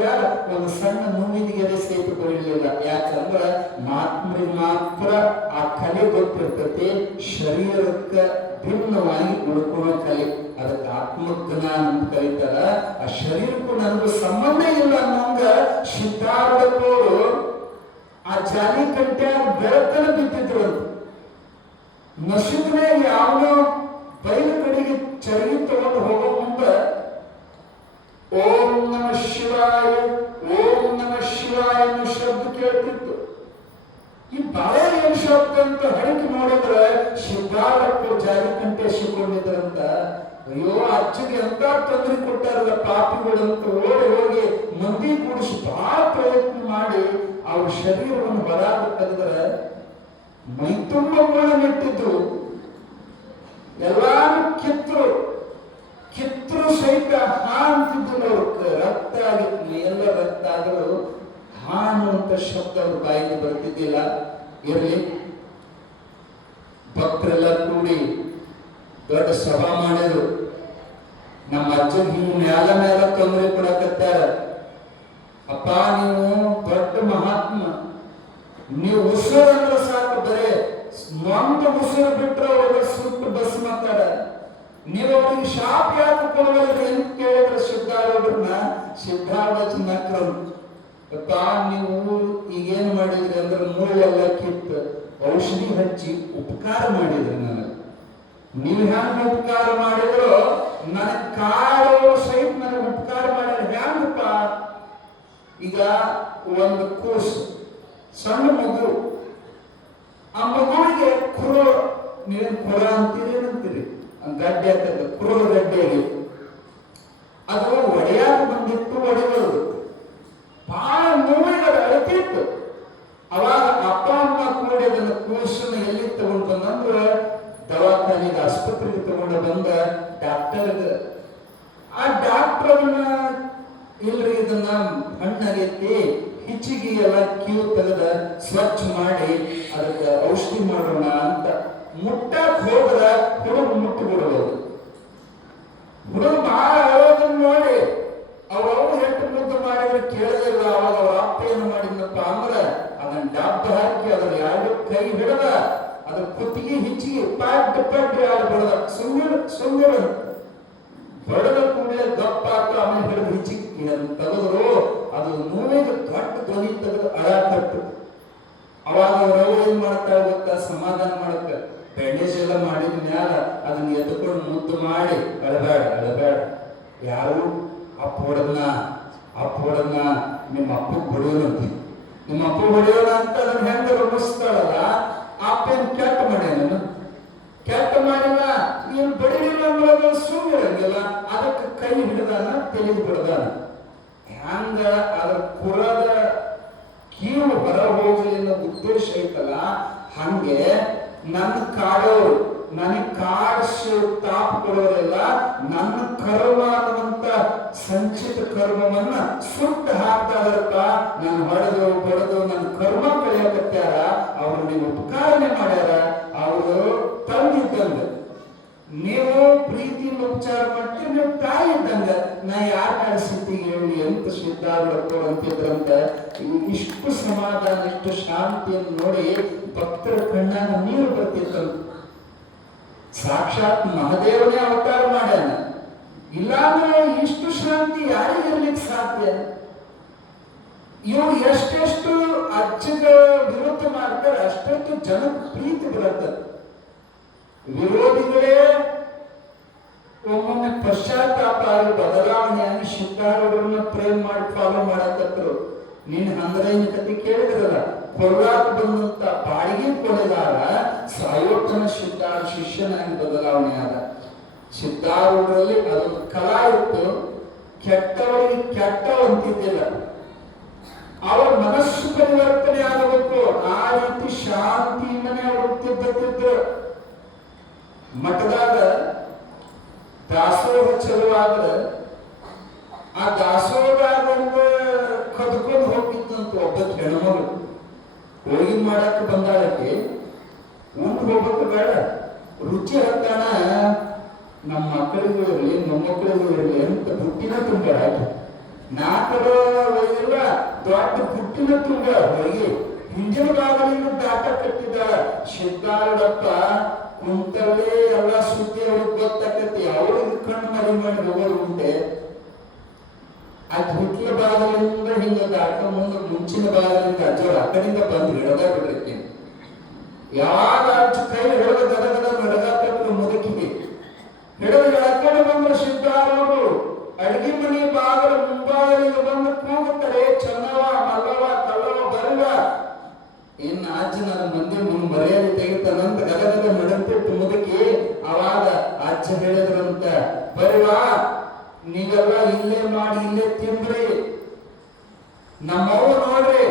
ಮೇಲೆ ಒಂದು ಸಣ್ಣ ನೋವಿನ ಗೆರೆ ಸಹಿತ ಕೊಡಲಿಲ್ಲ. ಯಾಕಂದ್ರ ಮಹಾತ್ಮರಿಗೆ ಮಾತ್ರ ಆ ಕಲೆ ಗೊತ್ತಿರ್ತೈತಿ, ಶರೀರಕ್ಕೆ ಭಿನ್ನವಾಗಿ ಉಳ್ಕೊಳ್ಳೋ ಕಲೆ, ಅದಕ್ಕೆ ಆತ್ಮಜ್ಞಾನ ಅಂತ ಕರೀತಾರ. ಆ ಶರೀರಕ್ಕೂ ನನಗೂ ಸಂಬಂಧ ಇಲ್ಲ ಅನ್ನೋಂಗ ಸಿದ್ಧಾರ್ಥರು ಆ ಜಾಲಿ ಕಂಟ್ಯಾಗ ಬೆಳಕನ ಬಿದ್ದಿದ್ರು ಅಂತ. ನಸುಕನೇ ಯಾವನೋ ಬಯಲು ಕಡೆಗೆ ಚರಗಿ ತಗೊಂಡು ಹೋಗೋ ಮುಂದೆ ಓಂ ನಮ ಶಿವಾಯ, ಓಂ ನಮ ಶಿವಾಯ ಅನ್ನೋ ಶಬ್ದ ಕೇಳ್ತಿತ್ತು. ಈ ಬಾಳೆ ಏನ್ ಶಬ್ದ ಅಂತ ಹಣಿಕೆ ನೋಡಿದ್ರೆ ಸಿದ್ಧಾರ್ಥರು ಜಾಲಿ ಕಂಠೆ ಸಿಕ್ಕೊಂಡಿದ್ರಂತ. ಅಯ್ಯೋ ಅಜ್ಜಿಗೆ ಎಂತ ತೊಂದರೆ ಕೊಟ್ಟಾರಲ್ಲ ಪಾಪಿಗಳಂತ ಓಡಿ ಹೋಗಿ ಮಂದಿ ಕೂಡಿಸಿ ಬಹಳ ಪ್ರಯತ್ನ ಮಾಡಿ ಅವ್ರ ಶರೀರವನ್ನು ಹೊರಾಗ ತೆಗೆದ್ರೆ ಮೈ ತುಂಬ ಮುಳ್ಳಿಟ್ಟಿದ್ರು. ಎಲ್ಲಾರು ಕಿತ್ತರು ಸಹಿತ ಹಾ ಅಂತಿದ್ರು. ಅವ್ರ ರಕ್ತ ಆಗಿತ್ತು, ಎಲ್ಲ ರಕ್ತ ಆದರೂ ಹಾ ಅನ್ನುವಂತ ಶಬ್ದ ಅವ್ರ ಬಾಯಿಗೆ ಬರ್ತಿದ್ದಿಲ್ಲ. ಇರಲಿ, ಭಕ್ತರೆಲ್ಲ ಕೂಡಿ ದೊಡ್ಡ ಸಭಾ ಮಾಡಿದ್ರು. ನಮ್ಮ ಅಜ್ಜನ್ ಹಿಂಗ್ ಮ್ಯಾಲ ತೊಂದರೆ ಕೊಡಕತ್ತಾರ. ಅಪ್ಪ, ನೀವು ದೊಡ್ಡ ಮಹಾತ್ಮ, ನೀವು ಉಸಿರು ಅಂದ್ರೆ ಸಾಕು, ಬರೇ ನೊಂದು ಉಸಿರು ಬಿಟ್ರೆ ಅವ್ರಿಗೆ ಸುಟ್ಟು ಬಸ್ ಮಾತಾಡ, ನೀವು ಅವ್ರಿಗೆ ಶಾಪ್ ಯಾಕೆ ಕೊಡಬಲ್ರಿ ಅಂತ ಕೇಳಿದ್ರೆ ಸಿದ್ಧಾರೂಢರನ್ನ ಸಿದ್ಧಾರ್ಥ ನಕ್ರಂ. ಅಪ್ಪ, ನೀವು ಈಗೇನ್ ಮಾಡಿದ್ರಿ ಅಂದ್ರೆ ಮೂಳೆಲ್ಲ ಕಿತ್ತು ಔಷಧಿ ಹಚ್ಚಿ ಉಪಕಾರ ಮಾಡಿದ್ರಿ ನನಗೆ. ನೀವು ಹ್ಯಾಂಗ ಉಪಕಾರ ಮಾಡಿದ್ರು, ನನಗೆ ಕಾಡು ಸಹಿತ ನನಗೆ ಉಪಕಾರ ಮಾಡಿದ್ರೆ ಹ್ಯಾಂಗಪ್ಪ? ಈಗ ಒಂದು ಕೂಸು, ಸಣ್ಣ ಮಗು, ಆ ಮಗುವಿಗೆ ನೀವೇನು ಕುರ ಅಂತೀರಿ ಏನಂತೀರಿ, ಗಡ್ಡೆ ಆಗ್ತದೆ, ಕುರುಳ ಗಡ್ಡೆಗೆ ಅದು ಒಡೆಯಾಗ ಬಂದಿತ್ತು, ಒಡೆಯೋದು ಬಹಳ ನೋವಿಗೆ ಅದು ಅಳತಿತ್ತು. ಅವಾಗ ಅಪ್ಪ ಅಮ್ಮ ಕೂಡಿ ಅದನ್ನು ಕೂಸನ್ನು ಎಲ್ಲಿ ತಗೊಂಡು ಬಂದಂದ್ರೆ ದವಾಖಾನೆಗೆ ಆಸ್ಪತ್ರೆಗೆ ತಗೊಂಡು ಬಂದ ಡಾಕ್ಟರ್ಗೆ. ಆ ಡಾಕ್ಟರ್ ಅದನ್ನ ಇಲ್ರಿ ಇದನ್ನ ಹಣ್ಣಾಗೈತಿ, ಹಿಚ್ಚಿಗೆ ಎಲ್ಲ ಕ್ಯೂ ತೆಗೆದ ಸ್ವಚ್ಛ ಮಾಡಿ ಅದಕ್ಕೆ ಔಷಧಿ ಮಾಡೋಣ ಅಂತ ಮುಟ್ಟಕ್ ಹೋದ್ರ ಹುಡುಗ ಮುಟ್ಟು ಬಿಡಬಹುದು. ಹುಡುಗ ಬಹಳ ಅಳೋದನ್ನ ನೋಡಿ ಅವ್ರವ್ರು ಹೆಟ್ಟು ಮುದ್ದು ಮಾಡಿದ್ರೆ ಕೇಳಲಿಲ್ಲ. ಅವಾಗ ಅವ್ರ ಅಪ್ಪ ಏನು ಮಾಡಿದ್ನಪ್ಪ ಅಂದ್ರೆ ಅದನ್ನ ಡಬ್ಬ ಹಾಕಿ ಅದ್ರ ಎರಡು ಕೈ ಹಿಡದ ಅದ್ರ ಕುತ್ತಿಗೆ ಹಿಚ್ಚಿಗೆ ಪಡ್ಡಿ ಆಳು ಬಡದ ಸುಂದರ ಬಡದ ಕೂಡ ಗಪ್ಪ ಹಾಕ ಆಮೇಲೆ ಹಿಡಿದು ಹಿಚ್ಚಿಗೆ ತೆಗೆದ್ರು. ಅದು ನೋವಿಗೆ ದೊಡ್ಡ ಧ್ವನಿ ತೆಗೆದು ಅಳಕಟ್ಟು. ಅವಾಗ ಅವ್ರವ್ರು ಏನ್ ಮಾಡ್ತಾ ಗೊತ್ತಾ, ಸಮಾಧಾನ ಮಾಡಕ್ಕ ಬ್ಯಾಂಡೇಜ್ ಎಲ್ಲ ಮಾಡಿದ ಮ್ಯಾಲ ಅದನ್ನ ಎತ್ಕೊಂಡು ಮುದ್ದು ಮಾಡಿ, ಅಳಬೇಡ, ಯಾರು ಅಪ್ಪ ಹೊಡದ್ನ ನಿಮ್ಮ ಅಪ್ಪಗೆ ಹೊಡೆಯೋಣಂತ, ನಿಮ್ಮ ಅಪ್ಪ ಹೊಡೆಯೋಣ ಅಂತ ಅದನ್ನ ಹೆಂಗ ರಮಿಸ್ತಾಳಲ್ಲ. ಅಪ್ಪನ ಕೆಟ್ಟ ಮಾಡಿಲ್ಲ, ನೀನು ಬಡಿಲಿಲ್ಲ ಅಂದ್ರೆ ಸುಮ್ಮಿರಂಗಿಲ್ಲ, ಅದಕ್ಕೆ ಕೈ ಹಿಡಿದಾನ, ತೆಗೆದು ಬಿಡದಾನ. ಹ್ಯಾಂಗ ಅದ್ರ ಕುರದ ಕೀವು ಹೊರ ಹೋಗಲಿ ಅನ್ನೋ ಉದ್ದೇಶ ಐತಲ್ಲ, ಹಂಗೆ ನನ್ನ ಕಾಡೋರು, ನನಗೆ ಕಾಡಿಸಿ ತಾಪ ಕೊಡೋರೆಲ್ಲ ನನ್ನ ಕರ್ಮ ಅನ್ನುವಂತ ಸಂಚಿತ ಕರ್ಮವನ್ನ ಸುಟ್ಟು ಹಾಕ್ತಾ ಇದಾರಪ್ಪ. ನಾನು ಹೊಡೆದು ಬಡದು ನನ್ನ ಕರ್ಮ ಕಳೆಯಕತ್ಯಾರ, ಅವ್ರು ನೀವು ಉಪಕಾರನೆ ಮಾಡ್ಯಾರ, ಅವರು ತಂದಿದ್ದಂಗ, ನೀವು ಪ್ರೀತಿಯಿಂದ ಉಪಚಾರ ಮಾಡ್ತೀರಿ, ನೀವು ತಾಯಿ ಇದ್ದಂಗ. ನಾ ಯಾರ ನಡೆಸಿದ್ದೀಗ ಹೇಳಿ ಎಂತ ಸಿದ್ಧಾರೂಢರು ಅಂತಿದ್ರಂತ. ಇಷ್ಟು ಸಮಾಧಾನ, ಇಷ್ಟು ಶಾಂತಿಯನ್ನು ನೋಡಿ ಭಕ್ತರ ಕಣ್ಣಾಗ ನೀರು ಬರ್ತಿತ್ತಂತ. ಸಾಕ್ಷಾತ್ ಮಹಾದೇವನೇ ಅವತಾರ ಮಾಡ್ಯಾನ, ಇಲ್ಲಾಂದ್ರೆ ಇಷ್ಟು ಶಾಂತಿ ಯಾರಿಗಿರ್ಲಿಕ್ಕೆ ಸಾಧ್ಯ? ಇವ್ರು ಎಷ್ಟೆಷ್ಟು ಅಜ್ಜಗ ವಿರೋಧ ಮಾಡ್ತಾರೆ, ಅಷ್ಟೆಷ್ಟು ಜನ ಪ್ರೀತಿ ಬರುತ್ತೆ. ವಿರೋಧಿಗಳೇ ಒಮ್ಮೊಮ್ಮೆ ಪಶ್ಚಾತ್ತಾಪ ಬದಲಾವಣೆಯಾಗಿ ಸಿದ್ಧಾರೂಢರನ್ನ ಪ್ರೇಮ ಮಾಡಿ ಫಾಲೋ ಮಾಡಕತ್ತರು. ನೀನ್ ಹಂದ್ರೈನ ಕತೆ ಕೇಳಿದ್ರಲ್ಲ, ಕೊಲ್ಲಾಕ ಬಂದಂತ ಬಾಡಿಗೆ ಕೊಡಲಾರ 50 ಜನ ಸಿದ್ಧಾರ ಶಿಷ್ಯ ಮನುಷ್ಯನಾಗಿ ಬದಲಾವಣೆ ಆದ. ಸಿದ್ಧಾರೂಢರಲ್ಲಿ ಅದೊಂದು ಕಲಾ ಇತ್ತು, ಕೆಟ್ಟವರಿಗೆ ಕೆಟ್ಟ ಅಂತಿದ್ದಿಲ್ಲ, ಅವರ ಮನಸ್ಸು ಪರಿವರ್ತನೆ ಆಗಬೇಕು. ಆ ರೀತಿ ಶಾಂತಿಯಿಂದನೇ ಅವರು ತಿದ್ದುತ್ತಿದ್ರು. ಮಠದಾಗ ದಾಸೋಹ ಚಲುವಾದ್ರೆ ಆ ದಾಸೋಹದಾಗ ಕದ್ಕೊಂಡು ಹೋಗಿದ್ದಂತ ಒಬ್ಬ ಹೆಣ್ಮಗಳು ಹೋಳಿಗೆ ಮಾಡಕ್ಕೆ ಬಂದಾಳಕ್ಕೆ ಉಂಟು ಹೋಗ್ಬೇಕು ಬೇಡ, ರುಚಿ ಹತ್ತಾಣ ನಮ್ಮ ಮಕ್ಕಳಿಗೂ ಇರಲಿ ಮೊಮ್ಮಕ್ಕಳಿಗೂ ಇರಲಿ ಅಂತ ಬುಟ್ಟಿನ ತುಂಬ ನಾಲ್ಕರ ಇಲ್ಲ ದೊಡ್ಡ ಬುಟ್ಟಿನ ತುಂಬ ಹೋಗಿ ಹಿಂದಿನ ಭಾಗದಿಂದ ದಾಟ ಕಟ್ಟಿದ. ಸಿದ್ಧಾರೂಢಪ್ಪ ಕುಂತಲ್ಲೇ ಎಲ್ಲ ಸುದ್ದಿ ಅವ್ರಿಗೆ ಗೊತ್ತಾಕತಿ, ಅವ್ರಿಗೆ ಕಣ್ಣು ಮರಿ ಮಾಡಿ ಹೋಗೋದು ಉಂಟೆ. ಅದು ಹುಟ್ಲ ಭಾಗದಿಂದ ಹಿಂಗ ದಾಟ ಮುಂದೆ ಮುಂಚಿನ ಭಾಗದಿಂದ ಅಜ್ಜವ್ರು ಆ ಕಡೆಯಿಂದ ಬಂದು ಹಿಡದ ಬಿಡ್ರಕ್ಕೆ. ಯಾವಾಗ ಅಜ್ಜ ಕೈ ಹಿಡಿದ ಗದಗದ ನಡಗಾಕಟ್ಟು ಮುದುಕಿಗೆ ಹಿಡಿದು ಎಳ್ಕೊಂಡು ಬಂದ್ರು ಸಿದ್ಧಾರೂಢರು. ಅಡಿಗೆ ಮನೆ ಬಾಗಿಲು ಮುಂಭಾಗಲಿಗೆ ಬಂದು ಕೂಗುತ್ತಾರೆ, ಚೆನ್ನವ ಮಲ್ಲವ ಕಲ್ಲವ ಬರುವ. ಇನ್ನು ಅಜ್ಜ ನನ್ನ ಮಂದಿ ಮುಂದೆ ಮರ್ಯಾದೆ ತೆಗಿತಾನಂತ ಗದಗದ ನಡಂತಿಟ್ಟು ಮುದುಕಿ. ಅವಾಗ ಅಜ್ಜ ಹೇಳಿದ್ರಂತ, ಬರುವ ನೀವೆಲ್ಲ ಇಲ್ಲೇ ಮಾಡಿ ಇಲ್ಲೇ ತಿಂದ್ರಿ, ನಮ್ಮವ್ವ ನೋಡ್ರಿ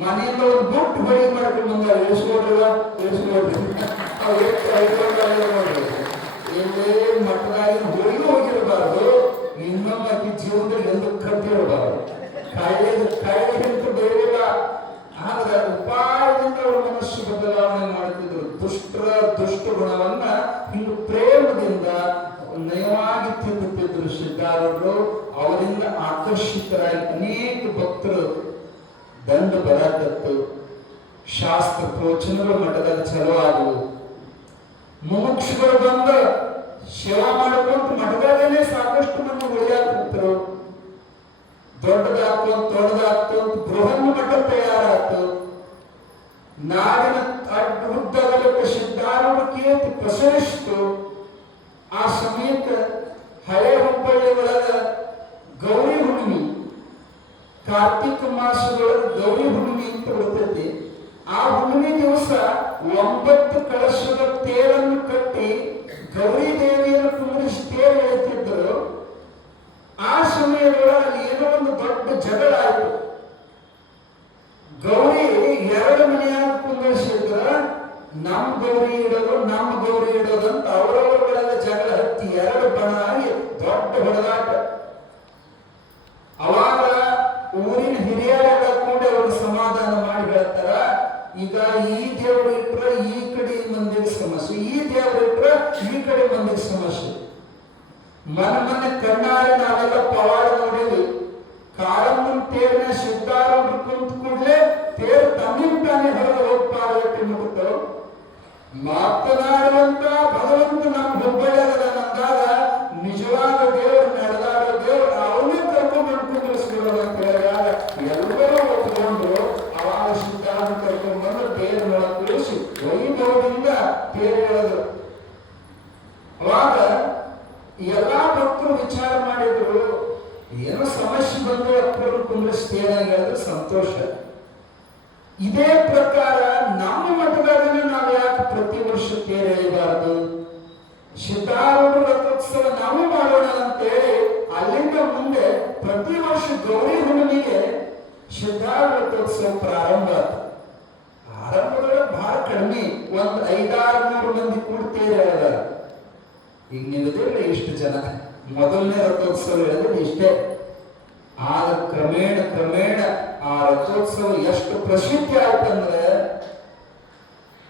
ಮನೆಯಿಂದ ಒಂದು ಬುಟ್ಟು ಬಳಿ ಮಾಡ್ಕೊಂಡು ಬಂದ. ಇಳಿಸ್ಕೊಡ್ರಿಲ್ಲ ಇಳಿಸ್ಕೊಡ್ರಿ ನೋಡ್ರಿ. ಇಲ್ಲೇ ಮಠದಾಗಿನ ಹೋಗಿ ಹೋಗಿರಬಾರ್ದು, ಇನ್ನೊಬ್ಬಾಕಿ ಜೀವನದಾಗ ಎಂದು ಕಟ್ಟಿರಬಾರ್ದು. ಕಾಯಿಲೆಗಿಂತ ಬೇರೆಲ್ಲ. ಆದ್ರೆ ಉಪಾಯದಿಂದ ಅವರ ಮನಸ್ಸು ಬದಲಾವಣೆ ಮಾಡ್ತಿದ್ರು. ದುಷ್ಟ ಗುಣವನ್ನ ಹಿಂಗ ಪ್ರೇಮದಿಂದ ನಯವಾಗಿ ತಿದ್ದುತ್ತಿದ್ರು ಸಿದ್ಧಾರೂಢರು. ಅವರಿಂದ ಆಕರ್ಷಿತರಾಗಿ ಅನೇಕ ಭಕ್ತರು ದಂಡ ಬರಾಕತ್ತು. ಶಾಸ್ತ್ರ ಪ್ರವಚನಗಳು ಮಠದಾಗ ಚಲೋ ಆದವು. ಮುಮುಕ್ಷುಗಳು ಬಂದ ಸೇವಾ ಮಾಡಿಕೊಂಡು ಮಠದಾಗಲೇ ಸಾಕಷ್ಟು ಮಂದಿ ಉಳಿಯಾಕತ್ತರು. ದೊಡ್ಡದಾಗ್ತು ಅಂತ ಬೃಹನ್ ಮಠ ತಯಾರಾಯ್ತು. ನಾಡಿನ ಉದ್ದಗಲಕ್ಕೆ ಸಿದ್ಧಾರೂಢ ಕೀರ್ತಿ ಪ್ರಸರಿಸಿತು. ಆ ಸಮಯಕ್ಕೆ ಹಳೆ ಹುಬ್ಬಳ್ಳಿ ಒಳಗ ಗೌರಿ ಹುಣ್ಣಿಮೆ, ಕಾರ್ತಿಕ ಮಾಸದೊಳಗೆ ಗೌರಿ ಹುಣ್ಣಿಮೆ ಅಂತ ಬರ್ತೈತಿ. ಆ ಹುಣ್ಣಿಮೆ ದಿವಸ 9 ಕಳಶದ ತೇರನ್ನು ಕಟ್ಟಿ ಗೌರಿ ದೇವಿಯನ್ನು ಕುಂದಿರಿಸಿ ತೇರು ಎಳೆತಿದ್ದರು. ಆ ಸಮಯದೊಳಗೆ ಏನೋ ಒಂದು ದೊಡ್ಡ ಜಗಳ ಆಯಿತು. ಗೌರಿ 2 ಮನೆಯಾಗ ಕುಂದಿರಿಸಿದ್ರ ನಮ್ಮ ಗೌರಿ ಇಡೋದು ಅಂತ ಅವರವರೊಳಗೆ ಜಗಳ ಹತ್ತಿ 2 ಬಣ ಆಗಿ ದೊಡ್ಡ ಹೊಡೆದಾಟ. ಅವಾಗ ಊರಿನ ಹಿರಿಯರೆಲ್ಲ ಕೂಡ ಅವರು ಸಮಾಧಾನ ಮಾಡಿ ಹೇಳ್ತಾರ, ಈಗ ಈ ದೇವರು ಇಟ್ರ ಈ ಕಡೆ ಮಂದಿಗೆ ಸಮಸ್ಯೆ, ಈ ದೇವರು ಇಟ್ರ ಈ ಕಡೆ ಮಂದಿಗೆ ಸಮಸ್ಯೆ. ಮೊನ್ನೆ ಕಣ್ಣಾರೆ ನಾವೆಲ್ಲ ಪವಾಡ ನೋಡಿದ್ವಿ. ಕಾರಮ್ಮನ ತೇರಿನ ಸಿದ್ಧಾರೂಢರು ಕುಂತ ಕೂಡಲೇ ತೇರು ತನ್ನಿಂತಾನೆ ಹೊರಗೆ ಹೋಗ್ಪಾರಕ್ಕೆ ಮುಗಿತು. ಮಾತನಾಡುವಂತ ಭಗವಂತ ನಮ್ಮ ಹುಬ್ಬಳ್ಳಿಯಾಗದ ಅಂದಾಗ ನಿಜವಾದ ದೇವರು ನಡೆದಾಡೋ ದೇವರು ಅವನೇ ಕರ್ಕೊಂಡು ಕುಂದಿರಿಸ್ಬಿಡೋದು ಅಂತ ಹೇಳಿದಾಗ ಎಲ್ಲರೂ ಒಪ್ಪಿಕೊಂಡ್ರು. ಅವಾಗ ಸಿದ್ಧಾರೂಢ ಕರ್ಕೊಂಡು ಬಂದು ತೇರಿನೊಳಗೆ ತಿಳಿಸಿ ವೈಭವದಿಂದ ತೇರು ಹೇಳಿದ್ರು. ಅವಾಗ ಎಲ್ಲಾ ಭಕ್ತರು ವಿಚಾರ ಮಾಡಿದ್ರು, ಏನೋ ಸಮಸ್ಯೆ ಬಂದು ಅಪ್ಪರು ಕುಂದಿರಿಸ್ತೇನೆ ಹೇಳಿದ್ರೆ ಸಂತೋಷ. ಇದೇ ಪ್ರಕಾರ ನಮ್ಮ ಮಠದಾಗನೇ ನಾವು ಯಾಕೆ ಪ್ರತಿ ವರ್ಷ ತೇರು ಎಳಿಬಾರದು? ಸಿದ್ಧಾರೂಢ ರಥೋತ್ಸವ ನಾವು ಮಾಡೋಣ ಅಂತೇಳಿ ಅಲ್ಲಿಂದ ಮುಂದೆ ಪ್ರತಿ ವರ್ಷ ಗೌರಿ ಹುಣ್ಣಿಮೆಗೆ ಸಿದ್ಧಾರೂಢ ರಥೋತ್ಸವ ಪ್ರಾರಂಭ ಆಯ್ತು. ಆರಂಭದೊಳಗೆ ಬಹಳ ಕಡಿಮೆ, 500-600 ಮಂದಿ ಕೂಡ ತೇರು ಎಳೆದಾರ. ಈಗ ನೀವಿದಿಲ್ಲ ಇಷ್ಟು ಜನ. ಮೊದಲನೇ ರಥೋತ್ಸವ ಹೇಳಿದ್ರೆ ಇಷ್ಟೇ. ಆಗ ಕ್ರಮೇಣ ಆ ರಥೋತ್ಸವ ಎಷ್ಟು ಪ್ರಸಿದ್ಧಿ ಆಯ್ತಂದ್ರೆ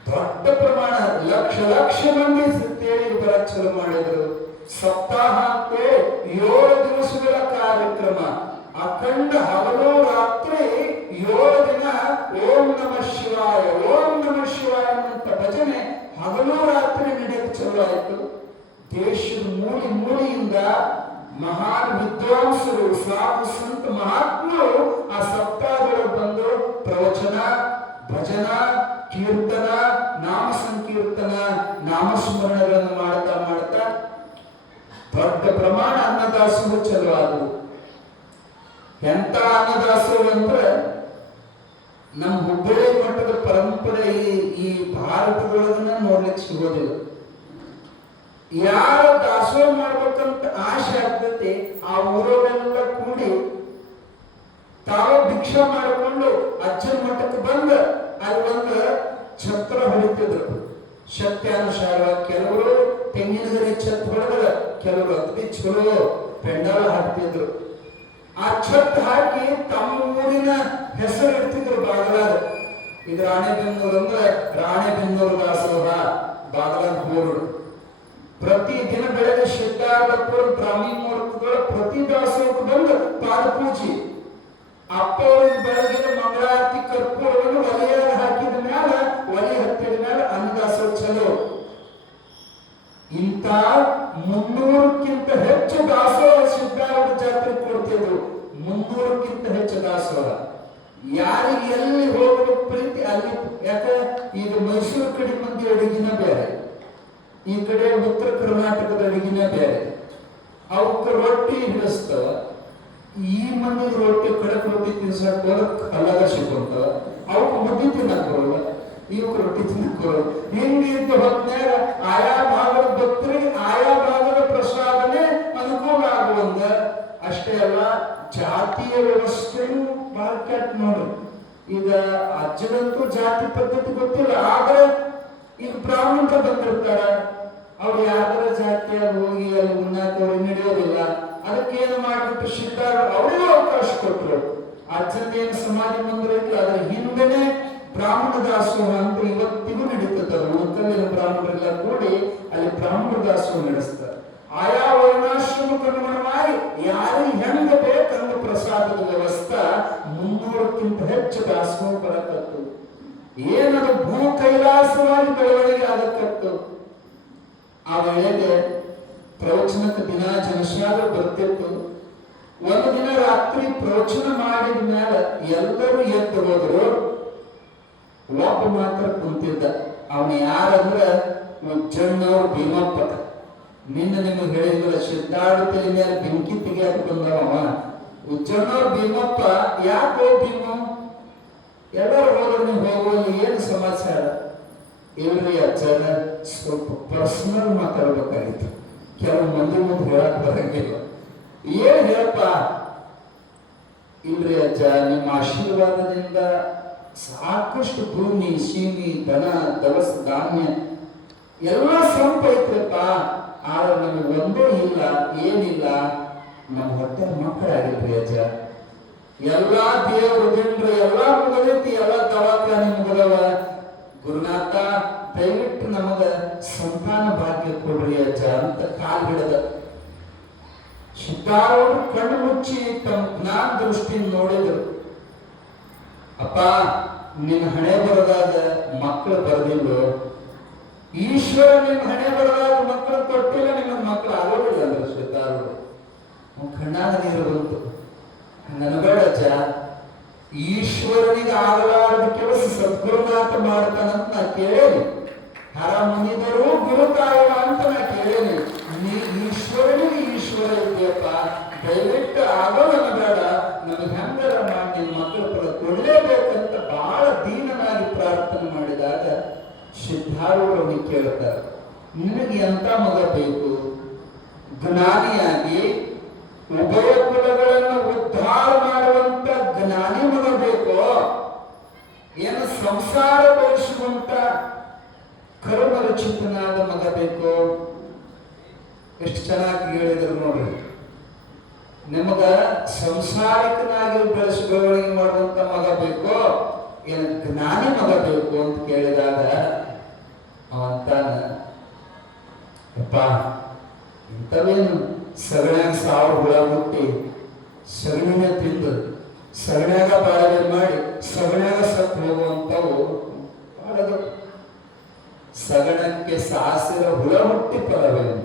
ದೊಡ್ಡ ಪ್ರಮಾಣ ಲಕ್ಷ ಮಂದಿ ತೇರಿಗೆ ಬರಕ್ ಶುರು ಮಾಡಿದ್ರು. ಸಪ್ತಾಹ ಅಂತೇಳಿ 7 ದಿವಸಗಳ ಕಾರ್ಯಕ್ರಮ. ಅಖಂಡ ಹಗಲು ರಾತ್ರಿ 7 ದಿನ ಓಂ ನಮಃ ಶಿವಾಯ ಅಂತ ಭಜನೆ ಹಗಲು ರಾತ್ರಿ ನಡೆಯಕ್ಕೆ ಚಲೋ ಆಯ್ತು. ದೇಶದ ಮೂಲೆಯಿಂದ ಮಹಾನ್ ವಿದ್ವಾಂಸರು, ಸಾಧು ಸಂತ ಮಹಾತ್ಮರು ಆ ಸಪ್ತಾಹಗಳು ಬಂದು ಪ್ರವಚನ, ಭಜನ, ಕೀರ್ತನ, ನಾಮ ಸಂಕೀರ್ತನ, ನಾಮಸ್ಮರಣೆಗಳನ್ನು ಮಾಡ್ತಾ ದೊಡ್ಡ ಪ್ರಮಾಣ ಅನ್ನದಾಸೋಹ ಚಲೋ ಆದವು. ಎಂತ ಅನ್ನದಾಸೋಹ ಅಂದ್ರೆ ನಮ್ಮ ಹುಬ್ಬಳ್ಳಿ ಮಟ್ಟದ ಪರಂಪರೆ ಈ ಭಾರತದೊಳಗನ್ನ ನೋಡ್ಲಿಕ್ಕೆ ಸಿಗೋದಿಲ್ಲ. ಯಾರ ದಾಸೋಹ ಮಾಡ್ಬೇಕಂತ ಆಸೆ ಆಗ್ತೈತಿ ಆ ಊರವರೆಲ್ಲ ಕೂಡಿ ತಾವು ಭಿಕ್ಷಾ ಮಾಡಿಕೊಂಡು ಅಜ್ಜನ ಮಠಕ್ಕೆ ಬಂದ ಅಲ್ಲಿ ಒಂದು ಛತ್ರ ಹೊಡಿತಿದ್ರು. ಶಕ್ತ್ಯಾನುಸಾರ ಕೆಲವರು ತೆಂಗಿನ ಗರಿ ಛತ್ ಹೊಡೆದ್ರ, ಕೆಲವರು ಅಗದಿ ಚಲೋ ಪೆಂಡಾಲ ಹಾಕ್ತಿದ್ರು. ಆ ಛತ್ ಹಾಕಿ ತಮ್ಮ ಊರಿನ ಹೆಸರು ಇಡ್ತಿದ್ರು ಬಾಗಲಾಗ. ಇದು ರಾಣೆಬೆನ್ನೂರು ಅಂದ್ರೆ ರಾಣೆಬೆನ್ನೂರು ದಾಸೋಹ ಬಾಗಲಾಗ ಬೋರ್ಡು. ಪ್ರತಿ ದಿನ ಬೆಳಗ್ಗೆ ಸಿದ್ದಾರ್ಥಪುರ ಬ್ರಾಹ್ಮಿ ಮುಹೂರ್ತಗಳ ಪ್ರತಿ ದಾಸೋಹಕ್ಕೆ ಬಂದು ಪಾದ ಪೂಜೆ. ಅಪ್ಪ ಬೆಳಗಿನ ಮಂಗಳಾರತಿ ಕರ್ಪೂರವನ್ನು ಒಲೆಯಾಗ ಹಾಕಿದ ಮ್ಯಾಲ ಒಲೆ ಹತ್ತಿದ ಮ್ಯಾಲ ಅನ್ನದಾಸೋಹ ಚಲೋ. ಇಂಥ 300ಕ್ಕಿಂತ ಹೆಚ್ಚು ದಾಸೋಹ ಸಿದ್ದಾರೂಢ ಜಾತ್ರೆ ಕೊಡ್ತಿದ್ರು. 300ಕ್ಕಿಂತ ಹೆಚ್ಚು ದಾಸೋಹ. ಯಾರಿಗೆ ಎಲ್ಲಿ ಹೋಗುವ ಪ್ರೀತಿ ಅಲ್ಲಿ. ಯಾಕೆ ಈಗ ಮೈಸೂರು ಕಡೆ ಮಂದಿ ಅಡುಗಿನ ಬೇರೆ, ಈ ಕಡೆ ಉತ್ತರ ಕರ್ನಾಟಕದ ಅಡುಗಿನ ಬೇರೆ. ಅವಕ್ಕೆ ರೊಟ್ಟಿ ಹಿಡಿಸ್ತವ. ಈ ಮಂದಿ ರೊಟ್ಟಿ ಕಡಕ್ ರೊಟ್ಟಿ ತಿನ್ಸಕ್ ಹೋದ್ರೆ ಕಲ್ಲಗ ಸಿಕ್ಕಂತ, ಅವಕ್ಕೆ ಮುದ್ದೆ ತಿನ್ನಕ್ ಬರೋಲ್ಲ, ಇವಕ್ಕೆ ರೊಟ್ಟಿ ತಿನ್ನಕ್ ಬರೋಲ್ಲ. ಹಿಂಗಿದ್ದ ಹೊತ್ನ್ಯಾಗ ಆಯಾ ಭಾಗದ ಭಕ್ತರಿಗೆ ಆಯಾ ಭಾಗದ ಪ್ರಸಾದನೆ ಅನುಕೂಲ ಆಗುವಂಗ. ಅಷ್ಟೇ ಅಲ್ಲ, ಜಾತಿಯ ವ್ಯವಸ್ಥೆಯು ಬಹಳ ಕೆಟ್ಟ ನೋಡ್ರಿ. ಈಗ ಅಜ್ಜನಂತೂ ಜಾತಿ ಪದ್ಧತಿ ಗೊತ್ತಿಲ್ಲ, ಆದ್ರೆ ಈಗ ಬ್ರಾಹ್ಮಣರು ಬಂದಿರ್ತಾರ, ಅವ್ರು ಯಾವ್ದಾರ ಜಾತಿಯಾಗ ಹೋಗಿ ಅಲ್ಲಿ ಉಣ್ಣಾಕ ಅವ್ರಿಗೆ ನಡೆಯೋದಿಲ್ಲ. ಅದಕ್ಕೇನು ಮಾಡ್ಬಿಟ್ಟು ಸಿದ್ಧಾರ ಅವರಿಗೂ ಅವಕಾಶ ಕೊಟ್ಟರು. ಅಜ್ಜನೇನು ಸಮಾಧಿ ಮಂದಿರ ಇಲ್ಲ, ಅದರ ಹಿಂದೆನೆ ಬ್ರಾಹ್ಮಣ ದಾಸೋಹ ಅಂತ ಇವತ್ತಿಗೂ ನಡೀತದ. ಉತ್ತಲಿನ ಬ್ರಾಹ್ಮಣರೆಲ್ಲ ಕೂಡಿ ಅಲ್ಲಿ ಬ್ರಾಹ್ಮಣ ದಾಸೋಹ ನಡೆಸ್ತಾರೆ. ಆಯಾ ವರ್ಣಾಶ್ರಮಕ್ಕೆ ಅನುಗುಣವಾಗಿ ಯಾರಿಗೆ ಹೆಂಗ ಬೇಕಂದ ಪ್ರಸಾದದ ವ್ಯವಸ್ಥೆ 300ಕ್ಕಿಂತ ಹೆಚ್ಚು ದಾಸೋಹ ಬರಕತ್ತು. ಏನದು ಭೂ ಕೈಲಾಸವಾಗಿ ಬೆಳವಣಿಗೆ ಆಗಕತ್ತು. ಆ ವೇಳೆಗೆ ಪ್ರವಚನಕ್ಕೆ ದಿನ ಜನಸಾಗರ ಬರ್ತಿತ್ತು. ಒಂದು ದಿನ ರಾತ್ರಿ ಪ್ರವಚನ ಮಾಡಿದ ಮೇಲೆ ಎಲ್ಲರೂ ಎದ್ದು ಹೋದ್ರು. ಒಬ್ಬ ಮಾತ್ರ ಕುಂತಿದ್ದ. ಅವನು ಯಾರಂದ್ರ ಉಜ್ಜಣ್ಣವ್ರ ಭೀಮಪ್ಪ. ನಿನ್ನೆ ನಿಮಗೆ ಹೇಳಿದ್ರ ಸಿದ್ದಾಡುತ್ತಲ ಮೇಲೆ ಬೆಂಕಿ ತೆಗಿಯಾಕ ಬಂದವ ಉಜ್ಜಣ್ಣವ್ರ ಭೀಮಪ್ಪ. ಯಾಕೋ ಭೀಮ ಎಲ್ಲರೂ ಹೋದ್ರು, ನೀವು ಹೋಗುವಲ್ಲಿ ಏನು ಸಮಾಚಾರ? ಇಲ್ರಿ ಅಜ್ಜನ ಸ್ವಲ್ಪ ಪರ್ಸನಲ್ ಮಾತಾಡ್ಬೇಕಾಗಿತ್ತು, ಕೆಲವು ಮಂದಿ ಮುಂದೆ ಹೇಳಕ್ ಬರಂಗಿಲ್ಲ. ಏನ್ ಹೇಳಪ್ಪ? ಇಲ್ರಿ ಅಜ್ಜ, ನಿಮ್ಮ ಆಶೀರ್ವಾದದಿಂದ ಸಾಕಷ್ಟು ಭೂಮಿ, ಸೀಮಿ, ದನ, ದವಸ, ಧಾನ್ಯ ಎಲ್ಲ ಸಂಪೈತ್ರಪ್ಪ. ಆದ್ರೆ ನಮಗೆ ಒಂದೇ ಇಲ್ಲ, ಏನಿಲ್ಲ, ನಮ್ಮ ಹೊಟ್ಟೆ ಮಕ್ಕಳಾಗಿಲ್ರಿ ಅಜ್ಜ. ಎಲ್ಲಾ ದೇವ್ರ ದಿಂಡ್ರು ಎಲ್ಲಾ ಮುಗದೈತಿ, ಎಲ್ಲ ದವಾಖಾನೆ ಮುಗದವ. ಗುರುನಾಥ, ದಯವಿಟ್ಟು ನಮಗ ಸಂತಾನ ಭಾಗ್ಯ ಕೊಡ್ರಿ ಅಜ್ಜ ಅಂತ ಕಾಲ್ ಹಿಡದ. ಸಿದ್ದಾರೂಢರು ಕಣ್ಣು ಮುಚ್ಚಿ ತಮ್ಮ ಜ್ಞಾನ ದೃಷ್ಟಿಯಿಂದ ನೋಡಿದ್ರು. ಅಪ್ಪ, ನಿನ್ನ ಹಣೆ ಬರದಾದ ಮಕ್ಕಳು ಬರದಿಲ್ಲ. ಈಶ್ವರ ನಿನ್ನ ಹಣೆ ಬರದಾದ ಮಕ್ಕಳು ಕೊಟ್ಟಿಲ್ಲ, ನಿನ್ನ ಮಕ್ಕಳು ಆಗೋದಿಲ್ಲ ಅಂದ್ರೆ ಸಿದ್ದಾರೂಢರು ಕಣ್ಣಾಗ ನೀರು ಬಂತು. ಹಂಗನಬೇಡ ಅಜ್ಜ, ಈಶ್ವರನಿಗೆ ಆಗಲಾರದ ಕೆಲಸ ಸದ್ಗುರುನಾಥ ಮಾಡ್ತಾನಂತ ನಾ ಕೇಳೇನಿ. ಹರ ಮುನಿದರು ಗುರು ಕಾಯುವ ಅಂತ ನಾ ಕೇಳೇನಿ. ನೀ ಈಶ್ವರನಿಗೆ ಈಶ್ವರ ಇದೆಯಪ್ಪ, ದಯವಿಟ್ಟು ಆಗೋದನ ಬೇಡ, ನಮಗೆ ಹೆಂಗರ ಮಾಡಿ ನಿನ್ನ ಮಕ್ಕಳ ಪದ ಕೊಡಲೇಬೇಕಂತ ಬಹಳ ದೀನನಾಗಿ ಪ್ರಾರ್ಥನೆ ಮಾಡಿದಾಗ ಸಿದ್ಧಾರೂಢರು ಕೇಳ್ತಾರೆ, ನಿನಗೆ ಎಂತ ಮಗ ಬೇಕು? ಜ್ಞಾನಿಯಾಗಿ ಉಭಯ ಕುಲಗಳನ್ನು ಉದ್ಧಾರ ಮಾಡುವಂತ ಜ್ಞಾನಿ ಮಗ ಬೇಕೋ, ಏನು ಸಂಸಾರ ಬೆಳೆಸುವಂತ ಕರ್ಮರಚಿತನಾದ ಮಗ ಬೇಕೋ? ಎಷ್ಟು ಚೆನ್ನಾಗಿ ಹೇಳಿದ್ರು ನೋಡ್ರಿ. ನಿಮಗ ಸಂಸಾರಿಕನಾಗಿ ಬೆಳೆವಣಿಗೆ ಮಾಡುವಂತ ಮಗ ಬೇಕೋ, ಏನು ಜ್ಞಾನಿ ಮಗ ಬೇಕು ಅಂತ ಕೇಳಿದಾಗ ಅವಂತಾನ, ಅಪ್ಪ ಇಂಥವೇನು ಸಗಣ್ಯಾಗ ಸಾವಿರ ಹುಳ ಮುಟ್ಟಿ ಸಗಣಿನ ತಿಂದು ಸಗಣ್ಯಾಗ ಬಾಳವೆ ಮಾಡಿ ಸಗಣ್ಯಾಗ ಸತ್ತು ಹೋಗುವಂಥವು ಮಾಡದು. ಸಗಣಕ್ಕೆ ಸಾಸಿರ ಹುಳ ಹುಟ್ಟಿ ಫಲವೇನು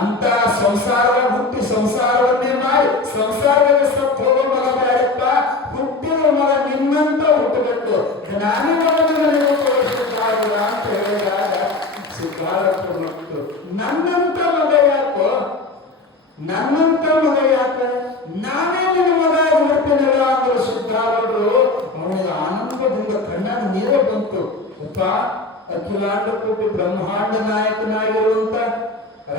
ಅಂತ ಸಂಸಾರದಾಗ ಹುಟ್ಟಿ ಸಂಸಾರವನ್ನೇ ಮಾಡಿ ಸಂಸಾರದಾಗ ಸತ್ತು ಹೋಗೋ ಮಗ ಬೇಡಪ್ಪ. ಹುಟ್ಟಿರೋ ಮಗ ನಿನ್ನಂತ ಹುಟ್ಟಬೇಕು, ಜ್ಞಾನಿ ಮಗನಿಗೆ ತೋರಿಸಿದ್ದಾರಲ್ಲ ಅಂತ ಹೇಳಿದಾಗ ಸಿದ್ಧಾರೂಢ ಮಕ್ಕಳು, ನನ್ನಂತ ಮಗ ಯಾಕೋ? ನನ್ನಂತ ಮಗ ಯಾಕೆ? ನಾನೇ ನಿನ್ನ ಮಗ ಆಗಿಬಿಡ್ತೇನಲ್ಲ ಅಂದ್ರೆ ಸಿದ್ಧಾರೂಢರು ಅವನಿಗೆ ಆನಂದದಿಂದ ಕಣ್ಣಾಗ ನೀರೇ ಬಂತು. ಅಪ್ಪ, ಅಖಿಲಾಂಡ ಕೋಟಿ ಬ್ರಹ್ಮಾಂಡ ನಾಯಕನಾಗಿರುವಂತ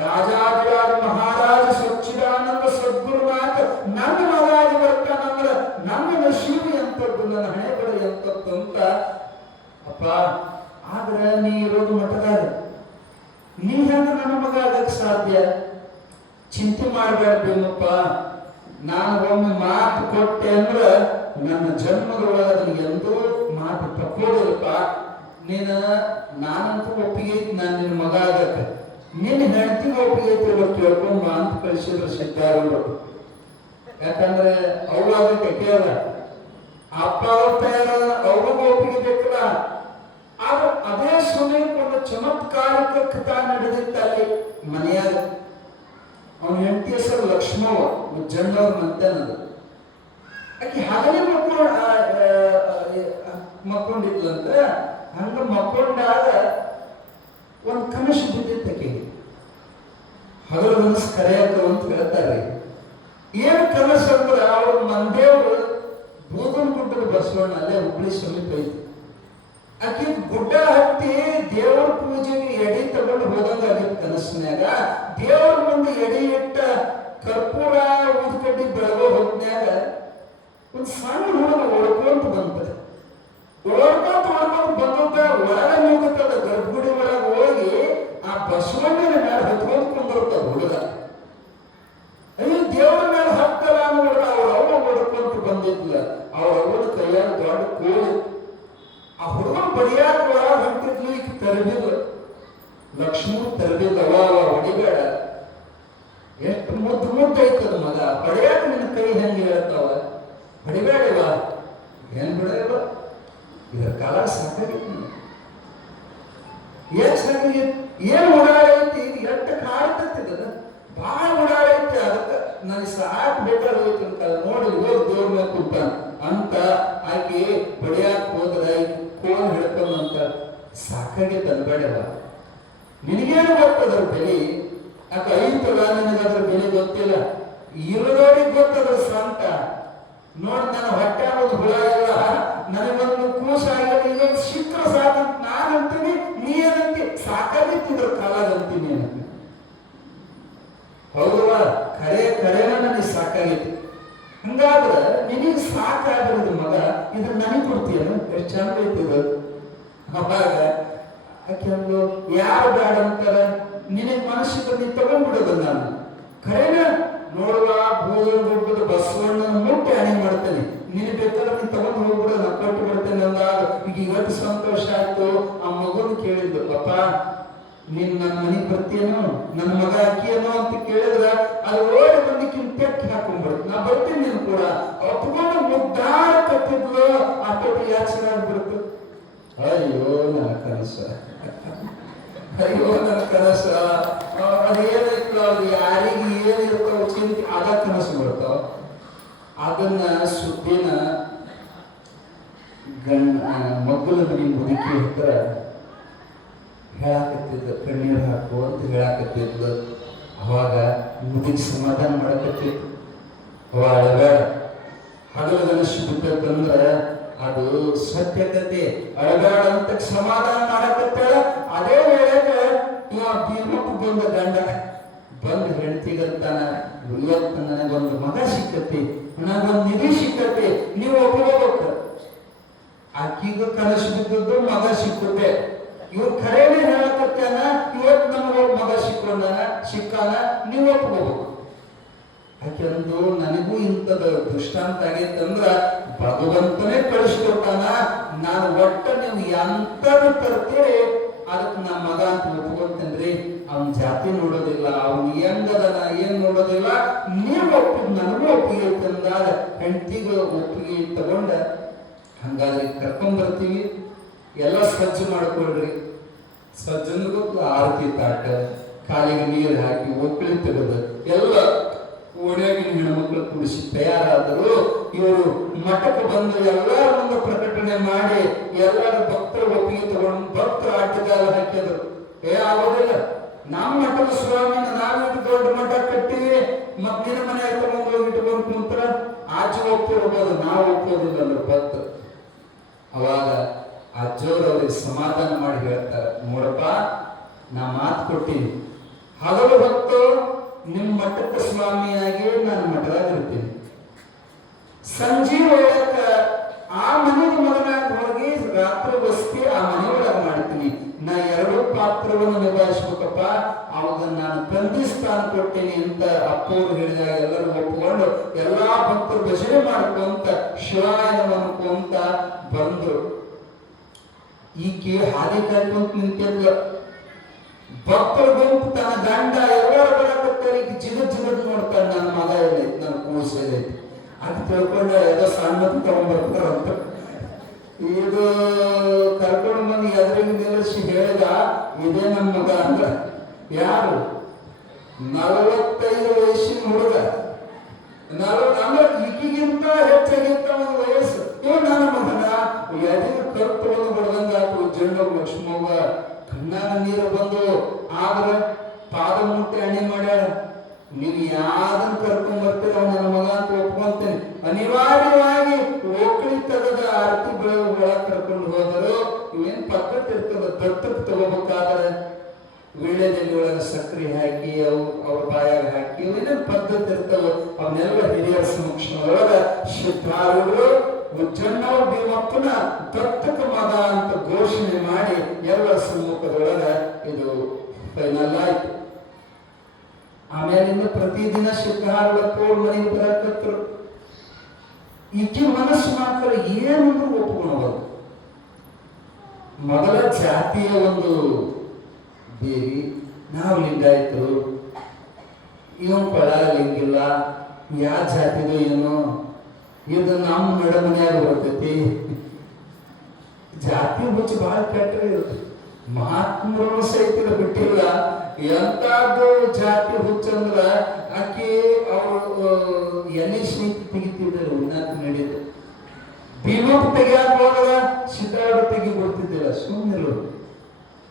ರಾಜಾದಿರಾಜ ಮಹಾರಾಜ ಸಚ್ಚಿದಾನಂದ ಸದ್ಗುರುನಾಥ ನನ್ನ ಮಗಾಗಿ ಬರ್ತಾನಂದ್ರ ನನ್ನ ನಶೀಬು ಎಂತದ್ದು, ನನ್ನ ಹಣೆ ಬರ ಎಂತದ್ದು ಅಂತ. ಅಪ್ಪ ಆದ್ರೆ ನೀ ಇರೋದು ಮಠದಾಗ, ನೀ ಹೆಂಗ ನನ್ನ ಮಗ ಆಗಕ್ಕೆ ಸಾಧ್ಯ? ಚಿಂತೆ ಮಾಡಬೇಡಪ್ಪ. ನಾನು ಒಮ್ಮೆ ಮಾತು ಕೊಟ್ಟೆ ಅಂದ್ರ ನನ್ನ ಜನ್ಮದೊಳಗೆ ಎಂದೂ ಮಾತು ತಪ್ಪೋದಿಲ್ಲಪ್ಪ. ನಾನಂತೂ ಒಪ್ಪಿಗೆ ಐತಿ, ನಾನು ನಿನ್ನ ಮಗ ಆಗತ್ತೆ, ನಿನ್ನ ಹೆಂಡತಿಗೆ ಒಪ್ಪಿಗೆ ಐತಿ ಕೇಳ್ಕೊಂಬ ಅಂತ ಕಳಿಸಿದ್ರು ಸಿದ್ಧಾರೂಢರು. ಯಾಕಂದ್ರೆ ಅವು ಆಗಕ್ಕೆ ಕೇಳ ಅಪ್ಪ ಅವ್ರ ತಯಾರ ಅವ್ರಿಗೂ ಒಪ್ಪಿಗೆ ಬೇಕಲ್ಲ. ಆದ್ರೆ ಅದೇ ಸಮಯಕ್ಕೆ ಒಂದು ಚಮತ್ಕಾರಿಕ ಕಥಾ ನಡೆದಿತ್ತು ಅಲ್ಲಿ ಮನೆಯಾಗ. ಅವನ ಹೆಂಡತಿ ಹೆಸರು ಲಕ್ಷ್ಮವ್ವ, ಉಜ್ಜಣ್ಣವ್ರ ಮಂತನದು. ಆಕೆ ಹಗಲೇ ಮಕ್ಕೊಂಡಿದ್ಲಂತ. ಹಂಗ ಮಕ್ಕೊಂಡಾಗ ಒಂದು ಕನಸು ಬಿದ್ದಿತ್ತು ಆಕೆಗೆ. ಹಗಲು ಮನಸ್ಸು ಕರೆಯಕ್ಕ ಅಂತ ಹೇಳ್ತಾರೆ. ಏನು ಕನಸು ಅಂದ್ರೆ ಅವ್ರ ಮಂದೇವ್ರು ಬೂದನ್ ಗುಡ್ಡದ ಬಸವಣ್ಣ ಅಲ್ಲೇ ಹುಬ್ಳಿ ಸಮೀಪ ಐತಿ. ಆಕೆ ಗುಡ್ಡ ಹತ್ತಿ ದೇವರ ಪೂಜೆಗೆ ಎಡೆ ತಗೊಂಡು ಹೋದಂಗ ಆಗಿತ್ತು ಕನಸಿನ್ಯಾಗ. ದೇವರ ಮುಂದೆ ಎಡೆ ಇಟ್ಟ ಕರ್ಪೂರ ಊದ್ಕಡ್ಡಿ ಬೆಳಗೋ ಹೊತ್ನ್ಯಾಗ ಒಂದು ಸಣ್ಣ ಹುಡುಗ ಓಡ್ಕೊಂತ ಬಂತದೆ. ಓಡ್ಕೊಂತ ಬಂದ ಒಳಗೆ ಹೋಗುತ್ತದ, ಗರ್ಭಗುಡಿ ಒಳಗೆ ಹೋಗಿ ಆ ಬಸವಣ್ಣನ ಮೇಲೆ ಹತ್ಕೊಂಡ್ ಕುಂದಿರ್ತದ ಹುಡುಗ. ಅಯ್ಯೋ ದೇವರ ಮೇಲೆ ಹತ್ತಲ್ಲ ಅನ್ನೋದು ಅವ್ರ ಅವ್ವ ಓಡ್ಕೊಂತ ಬಂದಿದ್ಲ. ಅವ್ರ ಅವ್ವನ ಕೈಯಾಗ ದೊಡ್ಡ ಕೋಳಿ. ಆ ಹುಡುಗನ ಬಡಿಯಾಗ ಒಳಗೆ ಹೊಂಟಿದ್ಲು. ಈಗ ತರಬಿಲ್ಲ, ಲಕ್ಷ್ಮೀ ತರಬಿಲ್ಲ. ಅವ ಹೊಡಿಬೇಡ, ಎಷ್ಟು ಮುದ್ದು ಐತದ ಮಗ, ಬಡಿಯಾಕ ನಿನ್ನ ಕೈ ಹೆಂಗೆ ಹೇಳ್ತಾವ, ಹೊಡಿಬೇಡವ. ಏನ್ ಬಿಡವ, ಇದರ ಕಾಲ ಸಾಕಾಗಿತ್ತು. ಏನ್ ಸಾಕಾಗಿತ್ತು? ಏನ್ ಓಡಾಡೈತಿ, ಎಷ್ಟು ಕಾಡ್ತದ, ಭಾಳ ಓಡಾಡೈತಿ. ಅದಕ್ಕೆ ನನಗೆ ಸಾಕು ಬೇಕಾಗೋಯ್ತು ಅಂತ ನೋಡಿ ಹೋಗಿ ದೇವ್ರ ಮೇಲೆ ಕುಂತ ಅಂತ ಆಕೆ ಬಡಿಯಾಕ ಹೋದ್ರ ಕೋನ್ ಹಿಡ್ಕೊಂಡಂತ ಸಾಕಾಗೈತೆ ಅನ್ಬೇಡವ. ನಿನಗೇನು ಗೊತ್ತದ್ರ ಬೆಲೆ? ಯಾಕೆ ಐತಲ್ಲ ನಿನಗದ್ರ ಬೆಲೆ ಗೊತ್ತಿಲ್ಲ. ಇರೋರಿಗೆ ಗೊತ್ತದ್ರ ಸ್ವಂತ. ನೋಡಿ ನನ್ನ ಹೊಟ್ಟೆ ಅನ್ನೋದು ಹುಳ ಎಲ್ಲ, ನನಗೊಂದು ಕೂಸ ಆಗಿಲ್ಲ, ಇದೊಂದು ಶಿಖರ ಸಾಕಂತ ನಾನಂತೀನಿ, ನೀ ಏನಂತಿ, ಸಾಕಾಗಿತ್ತಿದ್ರ ಕಾಲಾಗಂತೀನಿ ಏನಂತ. ಹೌದವಾ? ಕರೆನ ನನಗೆ ಸಾಕಾಗೈತಿ. ಹಂಗಾದ್ರೆ ನಿನಗೆ ಸಾಕಾಗಿರೋದು ಮಗ, ಇದನ್ನ ನನಗೆ ಕೊಡ್ತೀಯನು? ಎಷ್ಟು ಚಂದ ಐತಿದು. ಅವಾಗ ಯಾಕೆಂದು ಯಾರು ಬೇಡ ಅಂತಾರ, ನಿನಗೆ ಮನಸ್ಸಿಗೆ ನೀ ತಗೊಂಡ್ಬಿಡೋದು. ನಾನು ಕರೆನ ನೋಡುವ ಭೂದ ಬಸವಣ್ಣನ ಮುಟ್ಟಿ ಹಣೆ ಮಾಡ್ತೇನೆ. ನೀನು ಬೇಕಾದ್ರೆ ನೀನು ತಗೊಂಡು ಹೋಗ್ಬಿಡೋ, ನಾ ಕೊಟ್ಟು ಬಿಡ್ತೇನೆ ಅಂದಾಗ ಈಗ ಇವತ್ತು ಸಂತೋಷ ಆಯ್ತು. ಆ ಮಗುನು ಕೇಳಿದ್ದು, ಅಪ್ಪ ನೀನ್ ನನ್ನ ಮನೆಗೆ ಬರ್ತೀಯೇನೋ, ನನ್ನ ಮಗ ಅಕ್ಕಿಯೇನೋ ಅಂತ ಕೇಳಿದ್ರ ಅದು ಓಡಿ ಬಂದಿಕ್ಕಿನ ಪೆಟ್ಟು ಹಾಕೊಂಡ್ಬಿಡುತ್ತೆ. ನಾ ಬರ್ತೀನಿ, ನೀನು ಕೂಡ ಒಪ್ಕೊಂಡು ಮುದ್ದಾರ ಕತ್ತಿದ್ಲು. ಆ ಪೆಟ್ಟು ಯಾಕೆ ಚೆನ್ನಾಗ್ಬಿಡ್ತು. ಅಯ್ಯೋ ನನ್ನ ಕನಸ, ಅಯ್ಯೋ ನನ್ನ ಕನಸ. ಅದೇನೈತು, ಅದು ಯಾರಿಗೆ ಏನಿರ್ತಾವ ಚಿಂತೆ ಅದ ಕನಸು ಬರ್ತಾವ. ಅದನ್ನ ಸುದ್ದಿನ ಮಗ್ಗಲದ್ರಿ ಮುದುಕಿ ಹತ್ರ ಹೇಳಾಕತ್ತಿದ್ದ, ಕಣ್ಣೀರು ಹಾಕು ಅಂತ ಹೇಳಾಕತ್ತಿದ್ಲು. ಅವಾಗ ಮುದುಕಿ ಸಮಾಧಾನ ಮಾಡಕತ್ತಿತ್ತು. ಅವ ಅಳಬೇಡ, ಹಗಲ ಕನಸು ಬಿದ್ದದಂದ್ರ ಅದು ಸತ್ಯತೆ, ಅಳಬೇಡ ಅಂತ ಸಮಾಧಾನ ಮಾಡಕತ್ತಾಳ. ಅದೇ ವೇಳೆಗೆ ಬೀಮಕ್ಕೆ ಬಂದ ಗಂಡ ಬಂದು ಹೆಂಡತಿಗಂತಾನ, ಇವತ್ತು ನನಗೊಂದು ಮಗ ಸಿಕ್ಕತಿ, ನನಗೊಂದು ನಿಧಿ ಸಿಕ್ಕತಿ, ನೀವು ಒಪ್ಕೋಬೇಕು. ಆಕಿಗೂ ಕನಸು ಬಿದ್ದದ್ದು ಮಗ ಸಿಕ್ಕುತ್ತೆ. ಇವ್ರು ಖರೇನೆ ಹೇಳಕತ್ತಾನ, ಇವತ್ತು ನಮಗ ಮಗ ಸಿಕ್ಕಾನ, ನೀವು ಒಪ್ಕೋಬೇಕು. ಯಾಕೆಂದು ನನಗೂ ಇಂಥದ ದೃಷ್ಟಾಂತ ಆಗೈತಂದ್ರ ಭಗವಂತನೇ ಕಳಿಸ್ಕೊಟ್ಟಾನ. ನಾನು ಒಟ್ಟ ನೀವು ಎಂಥದ್ದು ತರ್ತೀರಿ ಅದಕ್ಕೆ ನಮ್ಮ ಮಗ ಅಂತ ಒಪ್ಕೊಂತೇನ್ರಿ. ಅವನ ಜಾತಿ ನೋಡೋದಿಲ್ಲ, ಅವನ್ ಹೆಂಗದನ ಏನ್ ನೋಡೋದಿಲ್ಲ. ನೀವು ಒಪ್ಪಿದ್ ನನಗೂ ಒಪ್ಪಿಗೆ ತಂದಾಗ ಹೆಂಡತಿಗೂ ಒಪ್ಪಿಗೆ ತಗೊಂಡ ಹಂಗಾದ್ರೆ ಕರ್ಕೊಂಡ್ ಬರ್ತೀವಿ. ಎಲ್ಲ ಸಜ್ಜು ಮಾಡ್ಕೊಳ್ರಿ. ಸಜ್ಜನ ಗೊತ್ತು, ಆರತಿ ತಾಟ, ಕಾಲಿಗೆ ನೀರು ಹಾಕಿ ಒಕ್ಕಳಿ ತೆಗೆದು ಎಲ್ಲ ಓಣ್ಯಾಗಿನ ಹೆಣ್ಮಕ್ಳು ಕುಡಿಸಿ ತಯಾರಾದರು. ಇವರು ಮಠಕ್ಕೆ ಬಂದು ಎಲ್ಲರ ಮುಂದೆ ಪ್ರಕಟಣೆ ಮಾಡಿ ಎಲ್ಲರ ಭಕ್ತರ ಒಪ್ಪಿಗೆ ತಗೊಂಡು ಭಕ್ತರ ಆಟಗಾಲ ಹಾಕಿದ್ರು. ಆಗೋದಿಲ್ಲ, ನಮ್ಮ ಮಠದ ಸ್ವಾಮಿನ ನಾವಿಟ್ಟು ದೊಡ್ಡ ಮಠ ಕಟ್ಟಿವಿ, ಮತ್ತಿನ ಮನೆ ತಗೊಂಡು ಇಟ್ಕೊಂಡು ಕುಂತ್ರ ಆಚೆ ಒಪ್ಪಿರ್ಬೋದು, ನಾವು ಒಪ್ಪೋದಿಲ್ಲ ಅಂದ್ರೆ ಭಕ್ತರು. ಅವಾಗ ಅಜ್ಜೋರು ಅವ್ರಿಗೆ ಸಮಾಧಾನ ಮಾಡಿ ಹೇಳ್ತಾರೆ, ನೋಡಪ್ಪ ನಾ ಮಾತು ಕೊಟ್ಟಿನಿ, ಹಗಲು ಹೊತ್ತು ನಿಮ್ಮ ಮಠಕ್ಕೆ ಸ್ವಾಮಿಯಾಗಿ ನಾನು ಮಠದಾಗ ಇರ್ತೀನಿ, ಸಂಜೆ ಒಳಗ ಆ ಮನೆಗೆ ಮಗನಾಗಿ ಹೋಗಿ ರಾತ್ರಿ ವಸ್ತಿ ಆ ಮನೆಯೊಳಗೆ ಮಾಡ್ತೀನಿ. ನಾ ಎರಡು ಪಾತ್ರವನ್ನು ನಿಭಾಯಿಸ್ಬೇಕಪ್ಪ, ಅವಾಗ ನಾನು ತಂದೆ ಸ್ಥಾನ ಕೊಟ್ಟೇನಿ ಅಂತ ಅಪ್ಪವ್ರು ಹೇಳಿದಾಗ ಎಲ್ಲರೂ ಒಪ್ಪಿಕೊಂಡು ಎಲ್ಲಾ ಭಕ್ತರು ಭಜನೆ ಮಾಡ್ಕೊಂತ ಶಿವಾಯನ ಅನ್ಕೊಂತ ಬಂದ್ರು. ಈಕೆ ಹಾದಿ ಕಾಯ್ಕೊಂತ ನಿಂತಿದ್ಲ. ಭಕ್ತರ ಗುಂಪು ತನ್ನ ಗಂಡ ಎಲ್ಲರೂ ಬರಕತ್ತಾರೆ, ಈಗ ಜಿಗದ್ ನೋಡ್ತಾಳೆ, ನನ್ನ ಮಗ ಏನೈತಿ, ನನ್ನ ಕೂಸು ಏನೈತಿ ಅದು ತಿಳ್ಕೊಂಡು ಏನೋ ಸಣ್ಣದು ತಗೊಂಡ್ಬರ್ತಾರಂತ. ಇದು ಕರ್ಕೊಂಡು ಬಂದು ಎದುರಿಗೆ ನಿಲ್ಲಿಸಿ ಹೇಳಿದ, ಇದೇ ನಮ್ಮ ಮಗ ಅಂದ್ರ. ಯಾರು? 45 ವಯಸ್ಸಿನ ಹುಡುಗ. ಅಂದ್ರೆ ಈಗಿಗಿಂತ ಹೆಚ್ಚಾಗಿಂತ ಒಂದು ವಯಸ್ಸು. ಇವ್ ನನ್ನ ಮಗನ ಎದಿರು ಕತ್ತು ಒಂದು ಹೊಡೆದಂಗಾತು. ಜಂಡು ಲಕ್ಷ್ಮವ್ವ ಕಣ್ಣಾಗ ನೀರು ಬಂದು, ಆದ್ರೆ ಪಾದ ಮುಟ್ಟಿ ಅಣಿ ಮಾಡ್ಯಾರ. ನೀವು ಯಾವ್ದನ್ನ ಕರ್ಕೊಂಡ್ ಬರ್ತೀರ ನನ್ನ ಮಗ ಅಂತ ಒಪ್ಕೊಂತೇನೆ. ಅನಿವಾರ್ಯವಾಗಿ ಓಕಳಿ ತೆಗೆದ ಆರತಿ ಬೆಳಗ್ಗೆ ಕರ್ಕೊಂಡು ಹೋದರು. ಇವೇನ್ ಪದ್ಧತಿ ಇರ್ತದ, ದತ್ತಕ್ಕೆ ತಗೋಬೇಕಾದ್ರೆ ವೀಳ್ಯದಲ್ಲಿ ಒಳಗೆ ಸಕ್ಕರೆ ಹಾಕಿ ಅವ್ರ ಬಾಯಾಗ ಹಾಕಿ ಏನೇನು ಪದ್ಧತಿ ಇರ್ತಾವ, ಅವನ್ನೆಲ್ಲ ಹಿರಿಯರ ಸಮಕ್ಷಮದೊಳಗ ಸಿದ್ಧಾರೂಢರು ಉಜ್ಜನ್ನವ ಭೀಮಪ್ಪನ ದತ್ತಕ ಮಗ ಅಂತ ಘೋಷಣೆ ಮಾಡಿ ಎಲ್ಲರ ಸಮ್ಮುಖದೊಳಗ ಇದು ಫೈನಲ್ ಆಯ್ತು. ಆಮೇಲಿಂದ ಪ್ರತಿದಿನ ಸಿದ್ಧಾರೂಢಪ್ಪು ಮನೆಗೆ ಬರಕತ್ರು. ಈಕೆ ಮನಸ್ಸು ಮಾತ್ರ ಏನಂದ್ರೂ ಒಪ್ಕೊಳ್ಳೋದು. ಮೊದಲ ಜಾತಿಯ ಒಂದು ದೇವಿ, ನಾವು ಲಿಂಗಾಯ್ತು, ಇವನ್ ಕೊಳ ಲಿಂಗಿಲ್ಲ, ಯಾವ ಜಾತಿದು ಏನು, ಇದು ನಮ್ಮ ನಡಮನೆಯಾಗ ಬರ್ತೈತಿ. ಜಾತಿ ಹುಚ್ಚು ಬಹಳ ಕೆಟ್ಟರೆ ಇರುತ್ತೆ. ಮಹಾತ್ಮರು ಸಹಿತ ಬಿಟ್ಟಿಲ್ಲ. ಎಂತಾದ್ರು ಜಾತಿ ಹುಚ್ಚಂದ್ರ ಆಕಿ ಅವರು ಎಲ್ಲಿ ಸ್ನೇಹಿತ ತೆಗಿತಿದ್ರು, ಉನ್ನತ ನಡೆಯುದು. ಭೀಮಪ್ಪ ತೆಗಿಯಾಕ ಹೋದ್ರ ಸಿದ್ಧಾರೂಢ ತೆಗಿ ಬಿಡ್ತಿದ್ದಿಲ್ಲ, ಸುಮ್ಮನಿರು.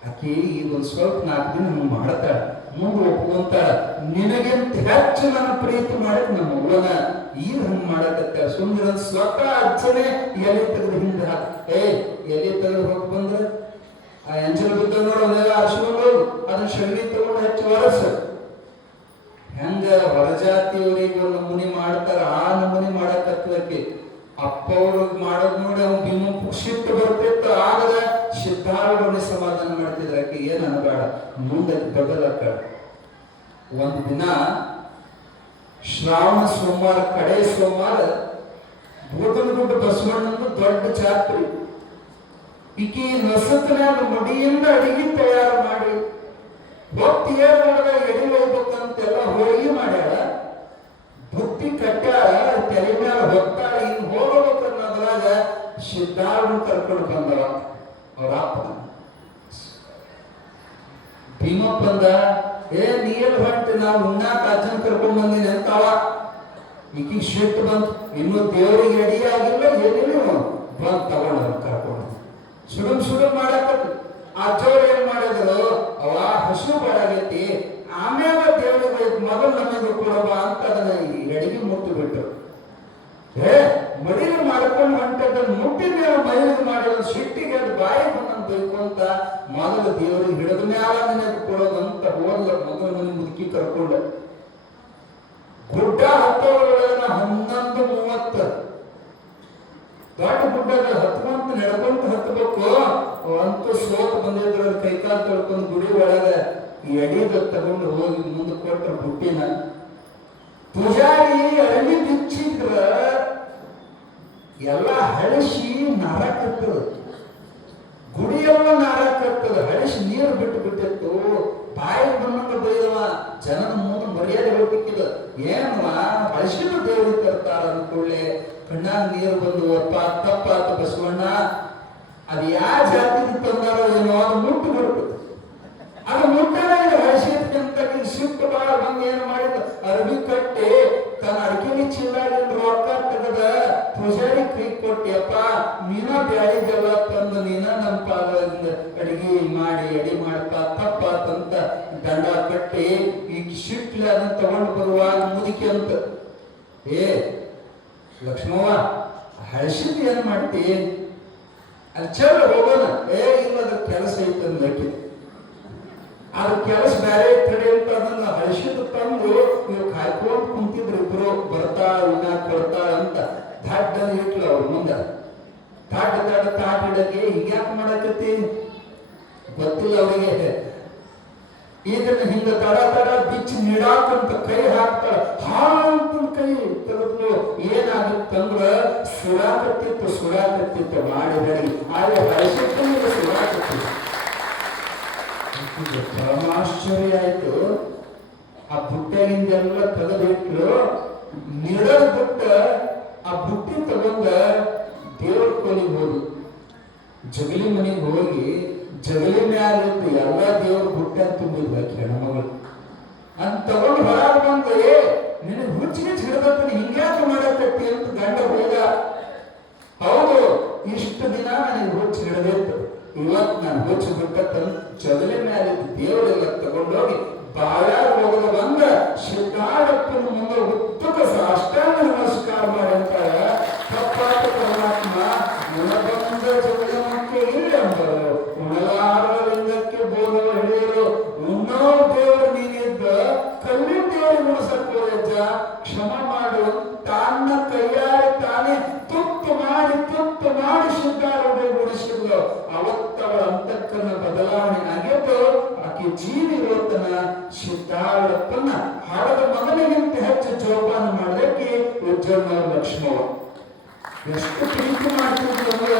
ಆಕಿ ಈಗ ಒಂದ್ ಸ್ವಲ್ಪ 4 ದಿನ ಮಾಡ್ತಾಳ, ಮುಂದೆ ಒಪ್ಕೊಂತಾಳ. ನಿನಗಿಂತ ಹೆಚ್ಚು ನನ್ನ ಪ್ರೀತಿ ಮಾಡಕ್ ನಮ್ಮ ಮಗಳನ ಈಗ ಹಂಗ ಮಾಡಕತ್ತ ಸುಮ್ಮನೆ ಸ್ವತಃ ಅಜ್ಜನೇ ಎಲೆ ತೆಗೆದು ಹಿಂದೆ ಹಾಕ. ಎಲೆ ತೆಗೆದು ಹೋಗಿ ಬಂದ್ರೆ ಆ ಎಂಜಲ್ ಬಿದ್ದ ನೋಡು, ಅವನ್ನೆಲ್ಲ ಅರ್ಸ್ಕೊಂಡು ಅದನ್ನ ಶಗಣಿ ತಗೊಂಡು ಹೆಚ್ಚು ಒರಸ. ಹೆಂಗ ಹೊರಜಾತಿಯವ್ರಿಗೆ ಒಂದು ನಮೂನಿ ಮಾಡ್ತಾರ, ಆ ನಮೂನಿ ಮಾಡಕತ್ತದಕ್ಕೆ ಅಪ್ಪ ಅವ್ರಿಗೆ ಮಾಡೋದ್ ನೋಡಿ ಅವ್ನು ಭೀಮಪ್ಪ ಸಿಟ್ಟು ಬರ್ತಿತ್ತು. ಆಗದ ಸಿದ್ಧಾರೂಢನೇ ಸಮಾಧಾನ ಮಾಡ್ತಿದ್ರ. ಆಕೆ ಏನ್ ಅನ್ಬೇಡ, ಮುಂದೆ ಬದಲಕ್ಕ. ಒಂದು ದಿನ ಶ್ರಾವಣ ಸೋಮವಾರ, ಕಡೆ ಸೋಮವಾರ, ಭೂತನಗುಡ್ಡ ಬಸವಣ್ಣಂದು ದೊಡ್ಡ ಜಾತ್ರೆ. ಈಕಿ ನಸತ್ನ್ಯಾಗ ಮಡಿಯಿಂದ ಅಡಿಗೆ ತಯಾರು ಮಾಡಿ ಭಕ್ತಿ ಏನಾಗ ಎಡಿ ಹೋಗ್ಬೇಕಂತೆಲ್ಲ ಹೋಳಿಗೆ ಮಾಡ್ಯಾಳ, ಬುತ್ತಿ ಕಟ್ಟ್ಯಾಳ, ತಲೆ ಮ್ಯಾಲ ಹೊತ್ತಾಳ. ಹಿಂಗ್ ಹೋಗ್ಬೇಕನ್ನೋದ್ರಾಗ ಸಿದ್ಧಾರೂಢ ಕರ್ಕೊಂಡು ಬಂದವ ಅವ್ರ ಅಪ್ಪ. ಭೀಮಪ್ಪ ಬಂದ, ನೀರು ಹೊಂಟೆ, ನಾವು ಉಣ್ಣಾಕ ಅಜ್ಜನ್ ಕರ್ಕೊಂಡ್ ಬಂದಿನಿ ಅಂತಾವ. ಈಕಿ ಶಿಟ್ಟು ಬಂತು, ಇನ್ನು ದೇವರಿಗೆ ರೆಡಿ ಆಗಿಲ್ಲ, ಏನಿಲ್ಲ, ಬಂದ್ ತಗೊಂಡ ಕರ್ಕೊಂಡು ಸುಡುಮ್ ಮಾಡಾಕತ್ತು. ಅಜ್ಜವ್ರು ಏನ್ ಮಾಡಿದ್ರು, ಅವ ಹಸು ಬಡಾಗೈತಿ, ಆಮ್ಯಾಗ ದೇವರಿಗೆ ಮೊದಲು ನಮಗೆ ಕೊಡಬ ಅಂತ ಅದನ್ನ ಎಡಿಗೆ ಮುಟ್ಟಿ ಬಿಟ್ರು. ಮಡಿಗೆ ಮಾಡ್ಕೊಂಡು ಹೊಂಟದನ್ನ ಮುಟ್ಟಿ ಮೇಲೆ ಮೈಲಿಗೆ ಮಾಡಿದ ಸಿಟ್ಟಿಗೆ ಅದು ಬಾಯಿ ಬಂದಂತ ಬೈಕೊಂತ ಮೊದಲು ದೇವರಿಗೆ ಹಿಡಿದ ಮ್ಯಾಲ ನಿನಗೆ ಕೊಡೋದಂತ ಹೋದ ಮೊದಲ ಮನೆ ಮುದುಕಿ ಕರ್ಕೊಂಡ. ಗುಡ್ಡ ಹತ್ತೋಳನ 11:30 ದೊಡ್ಡ ಗುಡ್ಡದ ಹತ್ಕೊಂತ ನಡ್ಕೊಂತ ಹತ್ತಬೇಕು. ಅಂತೂ ಸೋತ್ ಬಂದಿದ್ರ ಕೈಕಾಲು ತೊಳ್ಕೊಂಡು ಗುಡಿ ಒಳಗ ಎಡಿದ ತಗೊಂಡು ಹೋಗಿ ಮುಂದೆ ಕೊಟ್ಟ ಬುಟ್ಟಿನ. ಪೂಜಾರಿ ಅರಳಿ ಬಿಚ್ಚಿದ್ರ ಎಲ್ಲ ಹಳಸಿ ನಾರಾಕತ್ತದ, ಗುಡಿಯೆಲ್ಲ ನಾರಾಕತ್ತದ. ಹಳಸಿ ನೀರು ಬಿಟ್ಟು ಬಿಟ್ಟಿತ್ತು. ಬಾಯಿ ಬಂದಂಗ ಬೈದವ, ಜನದ ಮುಂದೆ ಮರ್ಯಾದೆ ಹೋಗ್ಬೇಕಿಲ್ಲ. ಏನವ ಹಳಸಿದ ದೇವ್ರಿಗೆ ತರ್ತಾರ ಅಂದ್ಕೊಳ್ಳೆ ಕಣ್ಣಾಗ ನೀರು ಬಂದು ಒಪ್ಪ ತಪ್ಪಾತ ಬಸವಣ್ಣ, ಅದು ಯಾವ ಜಾತಿಗೆ ತಂದಾರೋ ಏನೋ ಅದು ಮುಟ್ಟು ಬರ್ತದೆ. ಅದು ಮುಟ್ಟನ ಹಳಸಿದ್ಕಂತ ಸಿಟ್ಟು ಬಾಳ ಬಂದು ಏನು ಮಾಡಿದ, ಅರಬಿ ಕಟ್ಟಿ ತನ್ನ ಅಡಿಕೆಲಿ ಚೀಲಾಡಿ ರೊಕ್ಕ ತೆಗೆದ ಪೂಜಾರಿ ಕೈ ಕೊಟ್ಟಿಯಪ್ಪ, ನೀನ ಬ್ಯಾಳಿಗೆಲ್ಲ ತಂದು ನೀನ ನಮ್ಮ ಪಾಲದಿಂದ ಅಡಿಗೆ ಮಾಡಿ ಎಡಿ ಮಾಡಪ್ಪ ತಪ್ಪಾತಂತ ದಂಡ ಕಟ್ಟಿ ಈಗ ಸಿಟ್ಲಿ ಅದನ್ನ ತಗೊಂಡು ಬರುವಾಗ ಮುದುಕಿ ಅಂತ, ಲಕ್ಷ್ಮವ್ವ ಹಳಸಿದ್ ಏನ್ ಮಾಡ್ತಿ, ಅಲ್ಲಿ ಚಲ ಹೋಗೋಣ. ಇಲ್ಲದ್ರ ಕೆಲಸ ಐತಂದ್ಲಕ್ಕೆ ಅದ್ರ ಕೆಲಸ ಬೇರೆ ಕಡೆ ಅಂತ ಅದನ್ನ ಹಳಸಿದ ತಂದು ನೀವು ಕಾಯ್ಕೊಂಡು ಕುಂತಿದ್ರು ಇಬ್ರು ಬರ್ತಾಳ ವಿನಾಕ್ ಬರ್ತಾಳ ಅಂತ ದಾಡ್ಡನ ಇಟ್ಲು ಅವ್ರ ಮುಂದೆ. ತಾಟಿಡಕ್ಕೆ ಹಿಂಗ್ಯಾಕೆ ಮಾಡಕತ್ತಿ ಗೊತ್ತಿಲ್ಲ ಅವರಿಗೆ. ಇದನ್ನ ಹಿಂಗ ತಡ ಬಿಚ್ಚಿ ನಿಡಾಕಂತ ಕೈ ಹಾಕ್ತಾಳ. ಹಾಂತ ಕೈ ತೆಗೆದು ಏನಾಗುತ್ತಂದ್ರ ಸುಡಾಕತ್ತಿತ್ತು ಮಾಡಿ ನಡಿ. ಆದ್ರೆ ಹಳಸಿಟ್ಟು ಸುಡಾಕತ್ತಿತ್ತು. ಪರಮಾಶ್ಚರ್ಯ ಆಯ್ತು. ಆ ಬುಟ್ಟೆಯಿಂದೆಲ್ಲ ತೆಗೆದಿಟ್ಲು. ನಿಡದ್ ಬಿಟ್ಟ ಆ ಬುಟ್ಟಿ ತಗೊಂಡ ದೇವ್ರ ಕೋಲಿಗೆ ಹೋಗಿ ಜಗಲಿ ಮನೆಗೆ ಹೋಗಿ ಜಗಲಿ ಮ್ಯಾಲಿದ್ದು ಎಲ್ಲ ದೇವ್ರ ಬುಟ್ಟೆ ತುಂಬಿದ್ಲ ಹೆಣ್ಮಗಳು ಅಂತ ತಗೊಂಡು ಹೊರಗೆ ಬಂದು ನಿನಗೆ ಹುಚ್ಚಿಗೆ ಹಿಡಿದತ್ತ ಹಿಂಗ್ಯಾಕೆ ಮಾಡಕತ್ತಿ ಅಂತ ಗಂಡ ಹೋದ. ಹೌದು, ಇಷ್ಟು ದಿನ ನನಗೆ ಹುಚ್ಚು ಹಿಡಿದಿತ್ತು, ಇವತ್ತು ನಾನು ಹುಚ್ಚು ಬಿಟ್ಟತ್ತ ಜಗಲಿ ಮ್ಯಾಲಿದ್ದು ದೇವರೆಲ್ಲ ತಗೊಂಡೋಗಿ ಬಾಯಾರ ಹೋಗದ ಬಂದ ಸಿದ್ಧಾರ್ಥನ ಮುಂದೆ ಉತ್ತಕ ಸಾಷ್ಟಾಂಗ ನಮಸ್ಕಾರ ಮಾಡಂತಾರ. ತಪ್ಪಾದ ಪರಮಾತ್ಮ ಉಣಬಂದ ಜಗದಕ್ಕೆ ಇಲ್ಲ ಅಂದರು. ಉಣಲಾರ ಲಿಂಗಕ್ಕೆ ಬೋಧವ ಹಿಡಿಯರು. ಉಣ್ಣೋ ದೇವರು ನೀನಿದ್ದ ಕಲ್ಲಿನ ದೇವರು ಉಣಿಸಕ್ ಹೋದಜ್ಜ, ಕ್ಷಮ ಮಾಡು. ತಾನ್ನ ಕೈಯಾರೆ ತಾನೇ ತುತ್ತು ಮಾಡಿ ಸಿದ್ಧಾರೂಢ ಉಣಿಸಿದ್ಲು. ಅವತ್ತವಳ ಅಂತಕ್ಕನ್ನ ಬದಲಾವಣೆ ಆಗಿದ್ದು. ಆಕೆ ಜೀವಿ ಇವತ್ತನ ಸಿದ್ಧಾರೂಢಪ್ಪನ ಹಾಡದ ಮಗನಿಗಿಂತ ಹೆಚ್ಚು ಜೋಪಾನ ಮಾಡಲಿಕ್ಕೆ ಉಜ್ಜನ ಲಕ್ಷ್ಮವ ಎಷ್ಟು ಪ್ರೀತಿ ಮಾಡ್ತಿದ್ರು ಅಂದ್ರೆ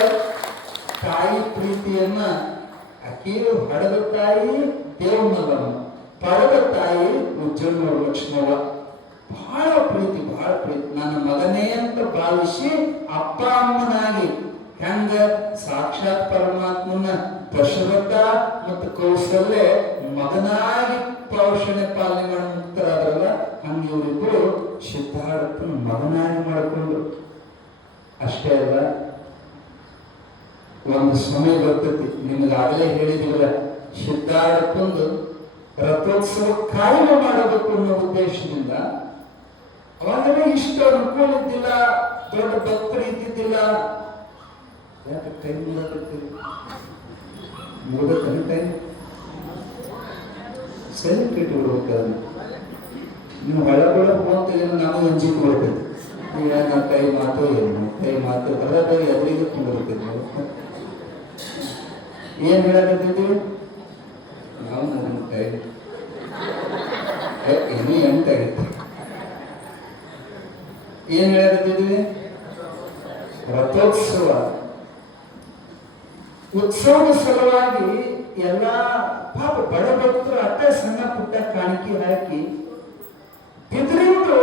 ತಾಯಿ ಪ್ರೀತಿಯನ್ನ ಆಕೆ ಹಡದ ತಾಯಿ ದೇವನಲ್ಲಮ್ಮ, ಪಡೆದ ತಾಯಿ ಉಜ್ಜನ ಲಕ್ಷ್ಮವ ಬಹಳ ಪ್ರೀತಿ. ನನ್ನ ಮಗನೇ ಅಂತ ಭಾವಿಸಿ ಅಪ್ಪ ಅಮ್ಮನಾಗಿ ಹೆಂಗ ಸಾಕ್ಷಾತ್ ಪರಮಾತ್ಮನ ದಶರಥ ಮತ್ತು ಕೌಸಲ್ಯ ಮಗನಾಗಿ ಪೌಷಣೆ ಪಾಲನೆ ಮಾಡಿ ಮುಕ್ತರಾದ್ರಲ್ಲ, ಹಂಗೆ ಇವರಿಬ್ಬರು ಸಿದ್ಧಾರ್ಥನ ಮಗನಾಗಿ ಮಾಡಿಕೊಂಡು. ಅಷ್ಟೇ ಅಲ್ಲ, ಒಂದು ಸಮಯ ಬರ್ತೈತಿ, ನಿಮಗಾಗಲೇ ಹೇಳಿದಿಲ್ಲ, ಸಿದ್ಧಾರ್ಥಂದು ರಥೋತ್ಸವ ಕಾಯಮ ಮಾಡಬೇಕು ಅನ್ನೋ ಉದ್ದೇಶದಿಂದ. ಅವಾಗಲೇ ಇಷ್ಟ ಅನುಕೂಲ ಇದ್ದಿಲ್ಲ, ದೊಡ್ಡ ಭಕ್ತರು ಇದ್ದಿದ್ದಿಲ್ಲ. ಯಾಕೆ ಕೈ ಮುಗಿದ ಕೈ ಸರಿ ಕೆಟ್ಟು ಬಿಡ್ಬೇಕು. ನೀವು ಒಳಗೊಳ ಹೋಗ್ತೀವಿ, ನಮಗೆ ಅಂಜಿಕೆ ಬರ್ತೈತಿ. ಈಗ ಕೈ ಮಾತು ಬರೋದು ಎದುರಿಗೆ ತುಂಬಿರ್ತಿದ್ವಿ. ಏನ್ ಹೇಳಕತ್ತಿದ್ವಿ ನಾವು? ನನ್ನ ಕೈ ಇನ್ನೂ ಎಂಟಾಗಿತ್ತು. ಏನ್ ಹೇಳಕತ್ತಿದ್ವಿ? ರಥೋತ್ಸವ ಉತ್ಸವದ ಸಲುವಾಗಿ ಎಲ್ಲ ಪಾಪ ಬಡ ಭಕ್ತರು ಅಟ್ಟೆ ಸಣ್ಣ ಪುಟ್ಟ ಕಾಣಿಕೆ ಹಾಕಿ ಬಿದ್ರಿಂದು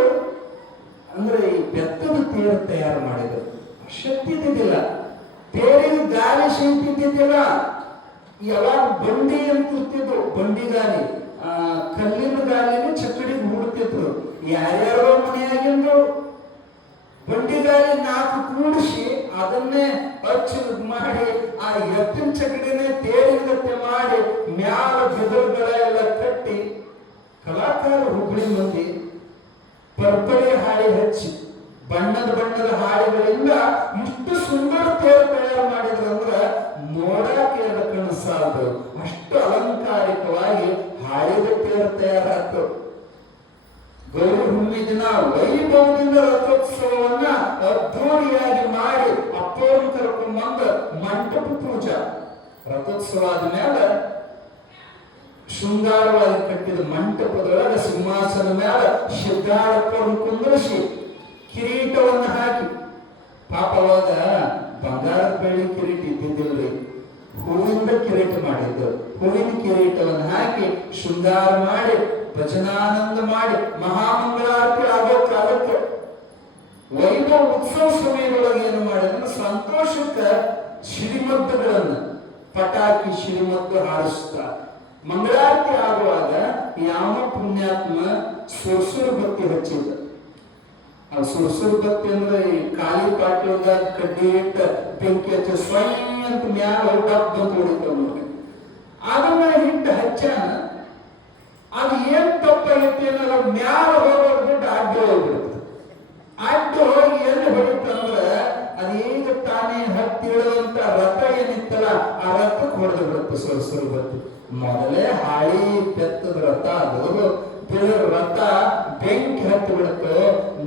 ಅಂದ್ರೆ ಈ ಬೆತ್ತದ ತೇರು ತಯಾರು ಮಾಡಿದ್ರು. ಶಕ್ತಿ ಇದ್ದಿದ್ದಿಲ್ಲ, ತೇರಿನ ಗಾಲಿ ಶಕ್ತಿ ಇದ್ದಿದ್ದಿಲ್ಲ. ಯಾವಾಗ ಬಂಡಿ ಅಂತ ಇರ್ತಿದ್ರು, ಬಂಡಿ ಗಾಲಿ, ಕಲ್ಲಿನ ಗಾಲಿನ ಚಕ್ಕಡಿಗೆ ಹೂಡ್ತಿದ್ರು. ಯಾರ್ಯಾರೋ ಮನೆಯಾಗಿಂದು ಬಂಡಿ ಗಾಲಿ 4 ಕೂಡಿಸಿ ಅದನ್ನೇ ಹಚ್ಚಿ ಮಾಡಿ ಆ ಎತ್ತಿನ ಚಕಡಿನೇ ತೇರಿನಗತ್ತೆ ಮಾಡಿ ಮ್ಯಾಲ ಬೆದರುಗಳೆಲ್ಲ ಕಟ್ಟಿ ಕಲಾಕಾರ ಹುಬ್ಬಳ್ಳಿ ಮಂದಿ ಪರ್ಪಡೆ ಹಾಳಿ ಹಚ್ಚಿ ಬಣ್ಣದ ಹಾಳಿಗಳಿಂದ ಇಷ್ಟು ಸುಂದರ ತೇರು ತಯಾರು ಮಾಡಿದ್ರು ಅಂದ್ರೆ ನೋಡಕ್ಕೆ ಕನಸಾದು. ಅಷ್ಟು ಅಲಂಕಾರಿಕವಾಗಿ ಹಾಳಿದ ತೇರು ತಯಾರಾಯ್ತು. ಗೌರಿ ಹುಣ್ಣಿ ದಿನ ವೈಭವದಿಂದ ರಥೋತ್ಸವವನ್ನ ಅದ್ಧೂರಿಯಾಗಿ ಮಾಡಿ ಅಪ್ಪವನ್ನು ಕರ್ಕೊಂಡು ಬಂದ ಮಂಟಪ ಪೂಜಾ. ರಥೋತ್ಸವ ಆದ್ಮೇಲೆ ಶೃಂಗಾರವಾಗಿ ಕಟ್ಟಿದ ಮಂಟಪದೊಳಗೆ ಸಿಂಹಾಸನ ಮೇಲೆ ಸಿದ್ಧಾರ್ಥವನ್ನು ಕುಂದರಿಸಿ ಕಿರೀಟವನ್ನು ಹಾಕಿ, ಪಾಪವಾಗ ಬಂಗಾರದ ಬೆಳ್ಳಿ ಕಿರೀಟ ಇದ್ದಿದ್ದಿಲ್ರಿ, ಹೂವಿಂದ ಕಿರೀಟ ಮಾಡಿದ್ದು. ಹೂವಿನ ಕಿರೀಟವನ್ನು ಹಾಕಿ ಶೃಂಗಾರ ಮಾಡಿ ಭಜನಾನಂದ ಮಾಡಿ ಮಹಾಮಂಗಳಾರತಿ ಆಗೋ ಕಾಲಕ್ಕೆ ವೈಭವ ಉತ್ಸವ ಸಮಯದೊಳಗೆ ಏನು ಮಾಡಿದ್ರೆ ಸಂತೋಷಕ್ಕೆ ಸಿಡಿಮದ್ದುಗಳನ್ನ ಪಟಾಕಿ ಸಿಡಿಮದ್ದು ಹಾರಿಸ್ತಾ ಮಂಗಳಾರತಿ ಆಗುವಾಗ ಯಾವ ಪುಣ್ಯಾತ್ಮ ಸುರ್ಸುರು ಬತ್ತಿ ಹಚ್ಚಿದ್ದ. ಆ ಸುರ್ಸುರು ಬತ್ತಿ ಅಂದ್ರೆ ಈ ಖಾಲಿ ಪಾಟ್ಲದ ಕಡ್ಡಿ ಇಟ್ಟ ಬೆಂಕಿ ಹಚ್ಚ ಸ್ವಯಂ ಅಂತ ಮ್ಯಾಲ ಡಬ್ ಅಂತ ಹೊಡಿತಾವ ನೋಡಿ. ಅದನ್ನ ಹಿಟ್ಟು ಹಚ್ಚಾನ, ಅದು ಏನ್ ತಪ್ಪಾಗೈತಿ ಅನ್ನೋದು ಮ್ಯಾಲ ಹೋಗೋದ್ಬಿಟ್ಟು ಅಡ್ಡು ಹೋಗ್ಬಿಡುತ್ತೆ. ಅಡ್ಡು ಹೋಗಿ ಎಲ್ಲಿ ಹೊಡಿತಂದ್ರೆ ಅದೀಗ ತಾನೇ ಹತ್ತಿಡುವಂತ ರಥ ಸೊರಸರು ಬರ್ತಿ. ಮೊದಲೇ ಹಾಳಿ ಬೆತ್ತದ ರಥ ಅದು ರಥ ಬೆಂಕಿ ಹತ್ತಿ ಬಿಡುತ್ತೋ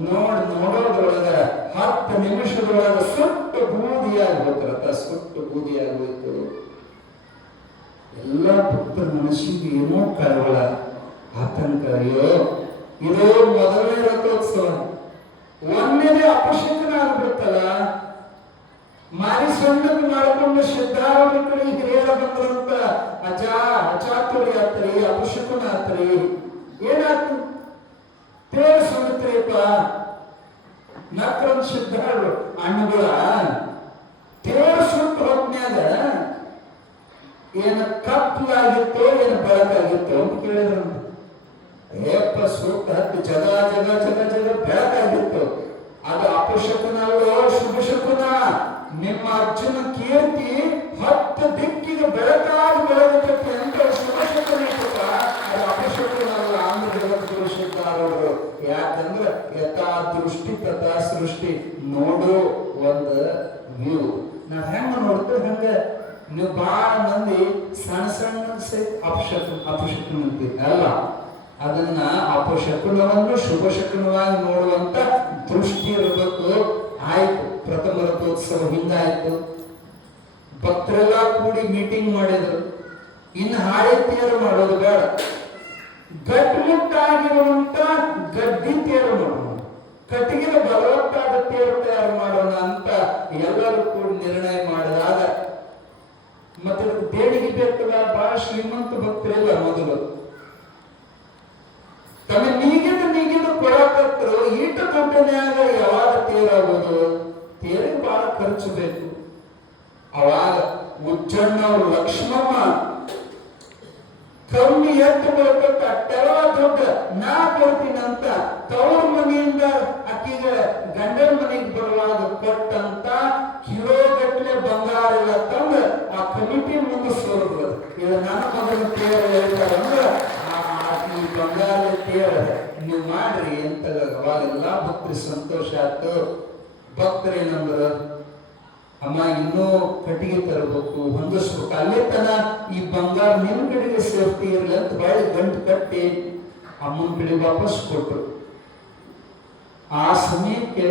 ನೋಡೋದ್ರೊಳಗ 10 ನಿಮಿಷದೊಳಗ ಸುಟ್ಟು ಬೂದಿಯಾಗಿ ಹೋಯ್ತು. ರಥ ಸುಟ್ಟು ಬೂದಿಯಾಗಿ ಹೋಯ್ತು. ಎಲ್ಲ ಭಕ್ತರ ಮನಸ್ಸಿಗೆ ಏನೋ ಕಳವಳ, ಆತಂಕ. ಅಯ್ಯೋ, ಇದು ಮೊದಲನೇ ರಥೋತ್ಸವ, ಒಂದೇನೇ ಅಪಶಕನ ಆಗ್ಬಿಡುತ್ತಲ್ಲ. ಮಾರಿ ಸಣ್ಣಕ್ಕೆ ಮಾಡಿಕೊಂಡು ಸಿದ್ಧಾರೂಢ ಕಡೆ ಹಿರಿಯರ ಬಂದ್ರಂತ ಅಚಾತುರ್ಯ ಆತ್ರಿ, ಅಪಶಕನ ಆತ್ರಿ. ಏನಾಯ್ತು? ತೇರು ಸುಡುತ್ರಿಪ್ಪ. ನಕ್ರಂತ ಸಿದ್ಧಾರೂಢ ಅಣ್ಣಗಳ ತೇರು ಸುಟ್ಟು ಹೊತ್ನ್ಯಾಗ ಏನು ಕಪ್ಪಲಾಗಿತ್ತೋ ಏನು ಬೆಳಕಾಗಿತ್ತೋ ಅಂತ ಕೇಳಿದ್ರಂತ. ಏಪ್ಪ ಸುತ್ತ ಹತ್ತಿ ಜಗ ಜಗ ಜಗ ಜಗ ಬೆಳಕಾಗಿತ್ತು. ಅದು ಅಪಶಕನ ಅಲ್ಲೋ ಶುಭಶಕುನ. ನಿಮ್ಮ ಅರ್ಜುನ ಕೀರ್ತಿ 10 ದಿಕ್ಕಿಗೆ ಬೆಳಕಾಗಿ ಬೆಳಗುತ್ತೆ ಅಂತ ಶುಭಶಕುನ ಇತ್ತಪ್ಪ. ಅದು ಅಪಶಕುನ ಅಲ್ಲ ಅಂದ್ರೆ ಜಗದ್ಗುರುಸಿದ್ದಾರವರು. ಯಾಕಂದ್ರೆ ಯಥಾ ದೃಷ್ಟಿ ತಥಾ ಸೃಷ್ಟಿ. ನೋಡು ಒಂದು ವ್ಯೂ. ನಾವ್ ಹೆಂಗ ನೋಡ್ತೇವೆ ಹಂಗ. ನೀವು ಬಹಳ ಮಂದಿ ಸಣ್ಣ ಸಣ್ಣ ಅಪಶಕುನ ಅಂತೀವಿ ಅಲ್ಲ. ಅದನ್ನ ಅಪಶಕುನವನ್ನು ಶುಭಶಕುನವಾಗಿ ನೋಡುವಂತ ದೃಷ್ಟಿ ಇರಬೇಕು. ಆಯ್ತು, ಪ್ರಥಮ ರಥೋತ್ಸವ ಹಿಂಗಾಯ್ತು. ಭಕ್ತರೆಲ್ಲ ಕೂಡಿ ಮೀಟಿಂಗ್ ಮಾಡಿದ್ರು. ಇನ್ನು ಹಾಳೆ ತೇರು ಮಾಡೋದು ಬೇಡ, ಗಟ್ಟಿಮುಟ್ಟಾಗಿರುವಂತ ಗಡ್ಡಿ ತೇರು ಮಾಡೋಣ, ಕಟ್ಟಿಗೆ ಬಲವತ್ತಾದ ತೇರು ತಯಾರು ಮಾಡೋಣ ಅಂತ ಎಲ್ಲರೂ ಕೂಡಿ ನಿರ್ಣಯ ಮಾಡಿದಾಗ, ಮತ್ತೆ ದೇಣಿಗೆ ಬೇಕಲ್ಲ. ಬಹಳ ಶ್ರೀಮಂತ ಭಕ್ತರೆಲ್ಲ ಮೊದಲು ತಮ್ಮ ನೀಗಿದ ಕೊಡಕತ್ತರು. ಈಟ ದುಡ್ಡನ್ಯಾಗ ಯಾವಾಗ ತೇರಾಗೋದು? ತೇರಿಗೆ ಬಹಳ ಖರ್ಚು ಬೇಕು. ಅವಾಗ ಉಜ್ಜಣ್ಣವ್ರು ಲಕ್ಷ್ಮಮ್ಮ ಕಮ್ಮಿ ಎತ್ತು ಬರ್ತಕ್ಕ ಅಟ್ಟೆಲ್ಲ ದುಡ್ಡು ನಾ ಕೊಡ್ತೀನಂತ ತವ್ರ ಮನೆಯಿಂದ ಅಕ್ಕಿಗೆ ಗಂಡನ ಮನೆಗೆ ಬರುವಾಗ ಕೊಟ್ಟಂತ ಕಿಲೋಗಟ್ಲೆ ಬಂಗಾರ ಎಲ್ಲ ತಂದು ಆ ಕಮಿಟಿ ಮುಂದೆ ಸೋರಿದ್ರು. ಇದು ನನ್ನ ಮಗನ ತೇರು ಹೇಳ್ತಾರಂದ್ರೆ ಈ ಬಂಗಾರ ತೇರು ನೀವು ಮಾಡ್ರಿ ಅಂತ. ಅವಾಗೆಲ್ಲ ಭಕ್ತರಿಗೆ ಸಂತೋಷ ಆಯ್ತು. ಭಕ್ತರೇನಂದ್ರ, ಅಮ್ಮ ಇನ್ನೂ ಕಟ್ಟಿಗೆ ತರಬೇಕು, ಹೊಂದಿಸ್ಬೇಕು, ಅಲ್ಲೇ ತನ ಈ ಬಂಗಾರ ನಿಮ್ ಕಡೆಗೆ ಸೇಫ್ಟಿ ಇರಲಿ ಅಂತ ಬಾಳಿ ಗಂಟು ಕಟ್ಟಿ ಅಮ್ಮನ ಕಡೆ ವಾಪಸ್ ಕೊಟ್ಟರು. ಆ ಸಮಯಕ್ಕೆ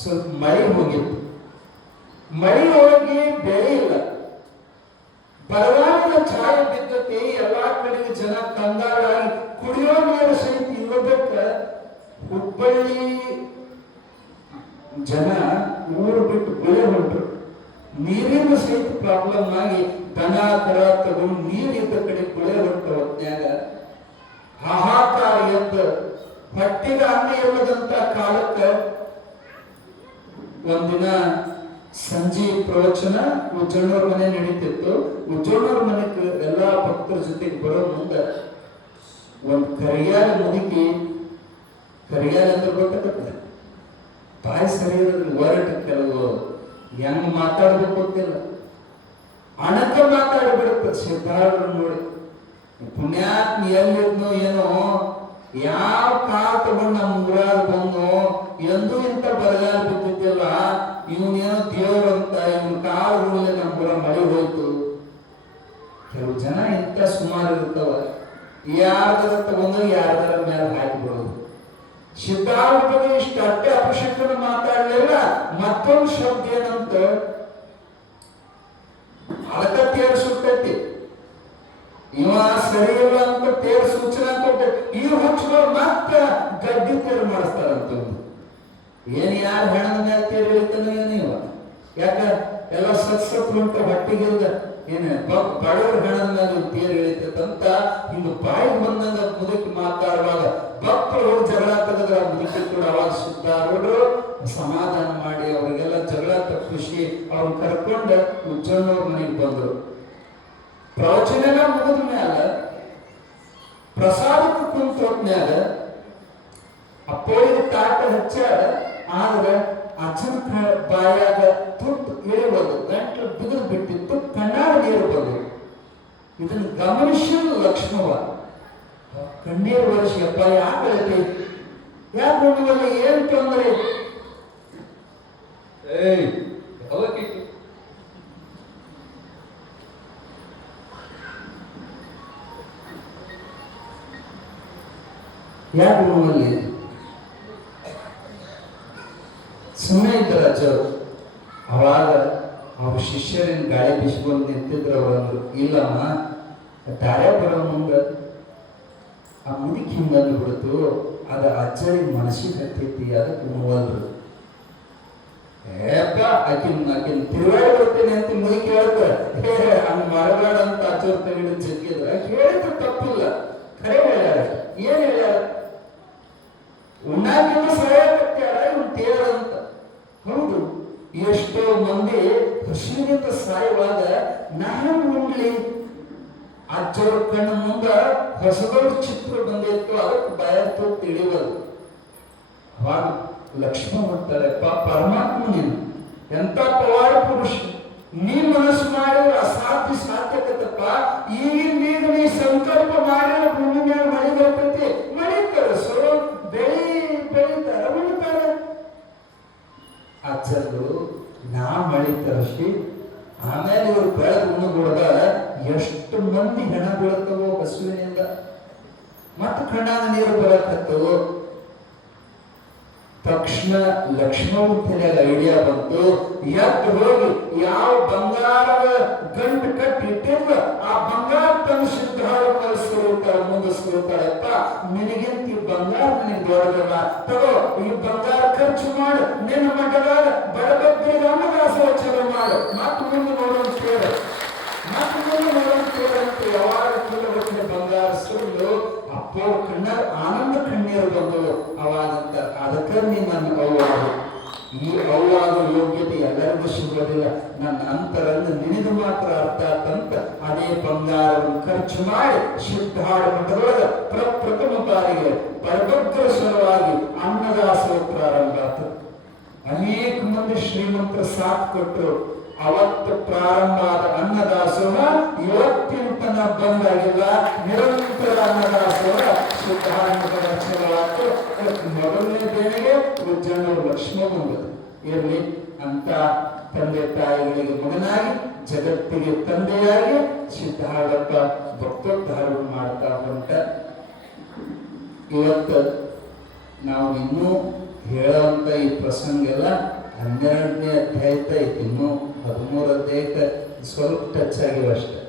ಸ್ವಲ್ಪ ಮಳೆ ಹೋಗಿತ್ತು. ಮಳೆ ಹೋಗಿ ಬೆಳೆ ಇಲ್ಲ, ಬರಗಾಲದ ಛಾಯೆ ಬಿದ್ದತಿ. ಎಲ್ಲಾ ಕಡೆಗೆ ಜನ ಕಂಗಾಲಾಗಿ ಕುಡಿಯೋ ನೀರು ಸಹಿತ ಇಲ್ಲದಕ್ಕ ಹುಬ್ಬಳ್ಳಿ ಜನ ಊರು ಬಿಟ್ಟು ಬೆಳೆ ಹೊಂಟರು. ನೀರಿನ ಸಹಿತ ಪ್ರಾಬ್ಲಮ್ ಆಗಿ ದನ ಕರ ತಗೊಂಡು ನೀರಿದ್ದ ಕಡೆ ಬೆಳೆ ಹೊಂಟ ಹೊತ್ನ್ಯಾಗ ಹಾಹಾಕಾರ ಎದ್ದ ಹೊಟ್ಟೆಗೆ ಅನ್ನ ಇಲ್ಲದಂತ ಕಾಲಕ್ಕೆ ಒಂದಿನ ಸಂಜೆ ಪ್ರವಚನ ಉಜ್ಜಣ್ಣವ್ರ ಮನೆ ನಡೀತಿತ್ತು. ಉಜ್ಜಣ್ಣವ್ರ ಮನೆಗೆ ಎಲ್ಲಾ ಭಕ್ತರ ಜೊತೆಗೆ ಬರೋ ಮುಂದೆ ಒಂದು ಕರಿಯಾಲ ಮುದುಕಿ, ಕರಿಯಾಲ ಅಂದ್ರೆ ಗೊತ್ತಾಗತ್ತೆ, ಬಾಯಿ ಸರಿ ವರ್ಡ್ ಕೆಲವು ಹೆಂಗ್ ಮಾತಾಡ್ಬೇಕು ಗೊತ್ತಿಲ್ಲ, ಅಣಕ ಮಾತಾಡ್ಬಿಡುತ್ತೆ. ಸಿದ್ಧಾರೂಢರು ನೋಡಿ ಪುಣ್ಯಾತ್ಮ ಎಲ್ಲಿದ್ನೋ ಏನೋ, ಯಾವ ಕಾಲ ತಗೊಂಡು ನಮ್ಮ ಊರಾಗ ಬಂದು ಎಂದೂ ಇಂಥ ಬರಗಾಲ ಬಿದ್ದಿದ್ದಿಲ್ಲ, ಇವನೇನೋ ದೇವರಂತ ಇವನ್ ಕಾಲ ಊರಲ್ಲಿ ನಮ್ಮ ಊರ ಮಳೆ ಹೋಯ್ತು. ಕೆಲವು ಜನ ಇಂಥ ಸುಮಾರು ಇರ್ತಾವ, ಯಾರ್ದಾರ ತಗೊಂಡು ಯಾರ್ದಾರ ಮೇಲೆ ಹಾಕಿಬಿಡೋದು. ಸಿದ್ಧಾರೂಢರು ಇಷ್ಟು ಅಟ್ಟೆ ಅಪಶಕನ ಮಾತಾಡಲಿಲ್ಲ. ಮತ್ತೊಂದು ಶಬ್ದ ಏನಂತ, ಅದಕ್ಕ ತೇರು ಸುಟ್ಟೈತಿ, ಇವ ಸರಿ ಇಲ್ಲ ಅಂತ ತೇರು ಸೂಚನೆ ಕೊಟ್ಟೆ. ಈ ಹುಚ್ಚುಗಳು ಮತ್ತ ಗಡ್ಡಿ ತೇರು ಮಾಡಿಸ್ತಾರಂತ. ಏನ್ ಯಾರು ಹೆಣದ ಮೇಲೆ ತೇರು ಹೇಳ್ತಾನೆ ಏನು ಇವ? ಯಾಕ ಎಲ್ಲ ಸತ್ ಉಂಟು ಹೊಟ್ಟಿಗಿಲ್ದ ಏನ ಬಡವರು ಹೆಣದ ಮೇಲೆ ತೇರು ಎಳಿತಂತ ಹಿಂಗ ಬಾಯಿಗೆ ಬಂದಂಗ ಮುದುಕಿ ಮಾತಾಡುವಾಗ ಭಕ್ತರು ಜಗಳ ತೆಗೆದ್ರ ಮುದುಕಿ ಕೂಡ ಅವಾಗ ಸಿದ್ಧಾರೂಢರು ಸಮಾಧಾನ ಮಾಡಿ ಅವರಿಗೆಲ್ಲ ಜಗಳ ತಪ್ಪಿಸಿ ಅವ್ರು ಕರ್ಕೊಂಡು ಉಜ್ಜಣ್ಣವ್ರ ಮನೆಗೆ ಬಂದ್ರು. ಪ್ರವಚನ ಎಲ್ಲ ಮುಗಿದ ಮ್ಯಾಲ ಪ್ರಸಾದಕ್ಕೆ ಕುಂತ ಹೊತ್ನ್ಯಾಗ ಅಪ್ಪಳಿಗೆ ತಾಟ ಹಚ್ಚಾಡ. ಆದ್ರೆ ಅಜ್ಜನ ಬಾಯಾಗ ತುತ್ತು ಇಳಿಬೋದು, ಗಂಟಲು ಬಿಗಿದು ಬಿಟ್ಟಿತ್ತು, ಕಣ್ಣಾಗ ನೀರು ಬಂದು. ಇದನ್ನ ಗಮನಿಸಿದ ಲಕ್ಷ್ಮವ್ವ ಕಣ್ಣೀರು ವರ್ಷಿ, ಅಪ್ಪ ಯಾಕೆ ಯಾಕೆ ನೋಡುವಲ್ಲಿ ಏನ್ ತೊಂದರೆ? ಯಾಕೆ ರೂಮಲ್ಲಿ ಸುಮ್ಮನೆ ಇದ್ದ ಅಜ್ಜರು. ಅವಾಗ ಅವ್ರ ಶಿಷ್ಯರಿನ ಗಾಳಿ ಬಿಸ್ಕೊಂಡು ನಿಂತಿದ್ರು. ಅವರಂದ್ರು, ಇಲ್ಲಮ್ಮ ದಾರ್ಯ ಬರೋ ಮುಂದೆ ಆ ಮುದುಕಿ ಹಿಂಗಂದು ಬಿಡ್ತು, ಅದ ಅಜ್ಜರಿಗೆ ಮನಸ್ಸಿಗೆ ಹತ್ತೈತಿ, ಅದಕ್ಕೆ ನೋವಲ್ರು. ಏಪ್ಪ ಆಕಿನ ತಿರುಗಾಡಿ ಬರ್ತೇನೆ ಅಂತ ಮುದುಕಿ ಹೇಳ್ತಾರೆ. ಹಂಗ ಮಾಡಬೇಡ ಅಂತ ಅಜ್ಜವ್ರ ತೆಗೆದು ಜಗ್ಗಿದ್ರ ಹೇಳಿದ್ರೆ ತಪ್ಪಿಲ್ಲ. ಖರೆ ಹೇಳ್ಯಾರ. ಏನ್ ಹೇಳ್ಯಾರ? ಉಣ್ಣಾಕಿನ ಸಹಾಯಕತ್ಯಾರ ಇವ್ನು ತೇರ ಅಂತ. ಹೌದು, ಎಷ್ಟೋ ಮಂದಿ ಹಸಿವಿನಿಂದ ಸಾಯುವಾಗ ನಾನು ಉಣ್ಲಿ, ಅಜ್ಜವ್ರ ಕಣ್ಣ ಮುಂದ ಹೊಸದವ್ರ ಚಿತ್ರ ಬಂದಿತ್ತು, ಅದಕ್ಕೆ ಬಾಯತ್ತು ತಿಳಿಯೋದು. ಅವಾಗ ಲಕ್ಷ್ಮಣ ಮಾಡ್ತಾರೆ, ಪರಮಾತ್ಮ ನೀನು ಎಂತ ಪವಾಡ ಪುರುಷ, ನೀ ಮನಸ್ಸು ಮಾಡಿದ್ರೆ ಅಸಾಧ್ಯ ಸಾಧ್ಯಕತ್ತಪ್ಪ. ಈಗ ನೀ ಸಂಕಲ್ಪ ಮಾಡಿದ್ರೆ ಭೂಮಿ ಮೇಲೆ ಮಳೆ ಬರ್ತೈತಿ, ಮಳೆ ತರಿಸು, ಬೆಳೀತಾರ ಉಳಿತಾರ. ಅಜ್ಜರು ನಾ ಮಳೆ ತರಿಸಿ ಆಮೇಲೆ ಇವ್ರು ಬೆಳೆದು ಉಣ್ಣುಗುಡ್ದ ಎಷ್ಟು ಮಂದಿ ಹೆಣ ಬೀಳ್ತವೋ ಹಸುವಿನಿಂದ, ಮತ್ತು ಕಣ್ಣಾಗ ನೀರು ಬರಕತ್ತವು. ತಕ್ಷಣ ಲಕ್ಷ್ಮಣ ತಲೆಯಾಗ ಐಡಿಯಾ ಬಂತು. ಎದ್ದು ಹೋಗಿ ಯಾವ ಬಂಗಾರದ ಗಂಟು ಕಟ್ಟಿ ಇಟ್ಟಿದ್ವ ಆ ಬಂಗಾರ ತನ್ನ ಸಿದ್ಧಾಳು ಕಲಿಸ್ಕೊಳ್ತಾಳೆ, ಮುಂದಿಸ್ಕೊಳ್ತಾಳಪ್ಪ. ನಿನಗಿಂತ ಈ ಬಂಗಾರ ನನಗೆ ದೊಡ್ಡದಲ್ಲ, ತಗೋ ಈ ಬಂಗಾರ ಖರ್ಚು ಮಾಡು, ನಿನ್ನ ಮಠದಾಗ ಬಡಬಗ್ಗರಿಗೆ ಅನ್ನದಾಸೋಹ ಚಲೋ ಮಾಡು, ಮತ್ತು ಮುಂದೆ ನೋಡೋಣ ಕೇಳ, ಮತ್ತು ಮುಂದೆ ನೋಡೋಣ ಕೇಳಂತ ಯಾವಾಗ ಕುಲವತ್ತಿನ ಬಂಗಾರ ಸುಳ್ಳು. ಅಪ್ಪ ಕಣ್ಣ ಆನಂದ ಕಣ್ಣೀರು ಬಂದವು. ಅವಾಗಂತ ಅದಕ್ಕೆ ನೀ ನನ್ನ ಅವ್ವಾಗ, ಈ ಅವ್ವಾಗ ಯೋಗ್ಯತೆ ಎಲ್ಲರಿಗೂ ಸಿಗೋದಿಲ್ಲ, ನನ್ನ ಅಂತರಂಗ ನಿನಗೆ ಮಾತ್ರ ಅರ್ಥ ಆತಂತ ಅದೇ ಬಂಗಾರವನ್ನು ಖರ್ಚು ಮಾಡಿ ಸಿದ್ಧಾಳ ಮಠದೊಳಗೆ ಪ್ರಪ್ರಥಮ ಬಾರಿಗೆ ಬಡಬಗ್ಗರ ಸಲುವಾಗಿ ಅನ್ನದಾಸೋಹ ಪ್ರಾರಂಭ ಆಯ್ತು. ಅನೇಕ ಮಂದಿ ಶ್ರೀಮಂತರ ಸಾಥ್ ಕೊಟ್ಟರು. ಅವತ್ತು ಪ್ರಾರಂಭ ಆದ ಅನ್ನದಾಸೋಹ ಇವತ್ತಿನ ತನಕ ಬಂದಾಗಿಲ್ಲ. ನಿರಂತರ ಅನ್ನದಾಸೋಹ ಸಿದ್ಧಾಳ ಮಠದ ಚಲವಾಯ್ತು. ಮೊದಲನೇ ದೇಣಿಗೆ ಉಜ್ಜನವರು ಲಕ್ಷ್ಮಣ ಬಂದದ್ದು ಇರಲಿ ಅಂತ ತಂದೆ ತಾಯಿಗಳಿಗೆ ಮಗನಾಗಿ ಜಗತ್ತಿಗೆ ತಂದೆಯಾಗಿ ಸಿದ್ಧಾಳಪ್ಪ ಭಕ್ತೋದ್ಧಾರ ಮಾಡ್ತಾ ಹೊಂಟ. ಇವತ್ತು ನಾವು ಇನ್ನೂ ಹೇಳುವಂತ ಈ ಪ್ರಸಂಗ ಎಲ್ಲ 12ನೇ ಅಧ್ಯಾಯದ ಐತಿ, ಇನ್ನೂ 13 ಅಧ್ಯಾಯಕ್ಕೆ ಸ್ವಲ್ಪ ಟಚ್ ಆಗಿವ ಅಷ್ಟೆ.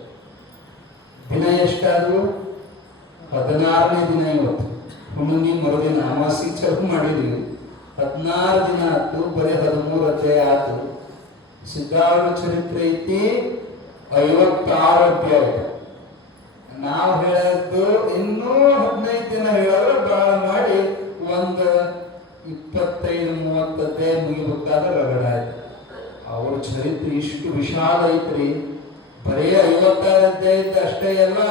ದಿನ ಎಷ್ಟಾದ್ರು 16ನೇ ದಿನ ಇವತ್ತು. ಹುಣ್ಣಿಮೆ ಮರುದಿನ ಅಮಾವಾಸ್ಯೆ ಚಲೋ ಮಾಡಿದ್ವಿ, 16 ದಿನ ಆಯ್ತು, ಬರೀ 13 ಅಧ್ಯಾಯ ಆಯ್ತು. ಸಿದ್ಧಾರೂಢ ಚರಿತ್ರೆ ಐತಿ 56 ಅಧ್ಯಾಯ. ನಾವು ಹೇಳದ್ದು ಇನ್ನೂ 15 ದಿನ ಹೇಳಿದ್ರೆ ಬಾಳ ಮಾಡಿ ಒಂದು 25-30 ಅಧ್ಯಾಯ ಮುಗಿಬೇಕಾದ್ರೆ ರಗಡ ಆಯ್ತು. ಅವ್ರ ಚರಿತ್ರೆ ಇಷ್ಟು ವಿಶಾಲ ಐತ್ರಿ. ಬರೀ 56 ಅಧ್ಯಾಯ ಅಷ್ಟೇ ಅಲ್ಲ,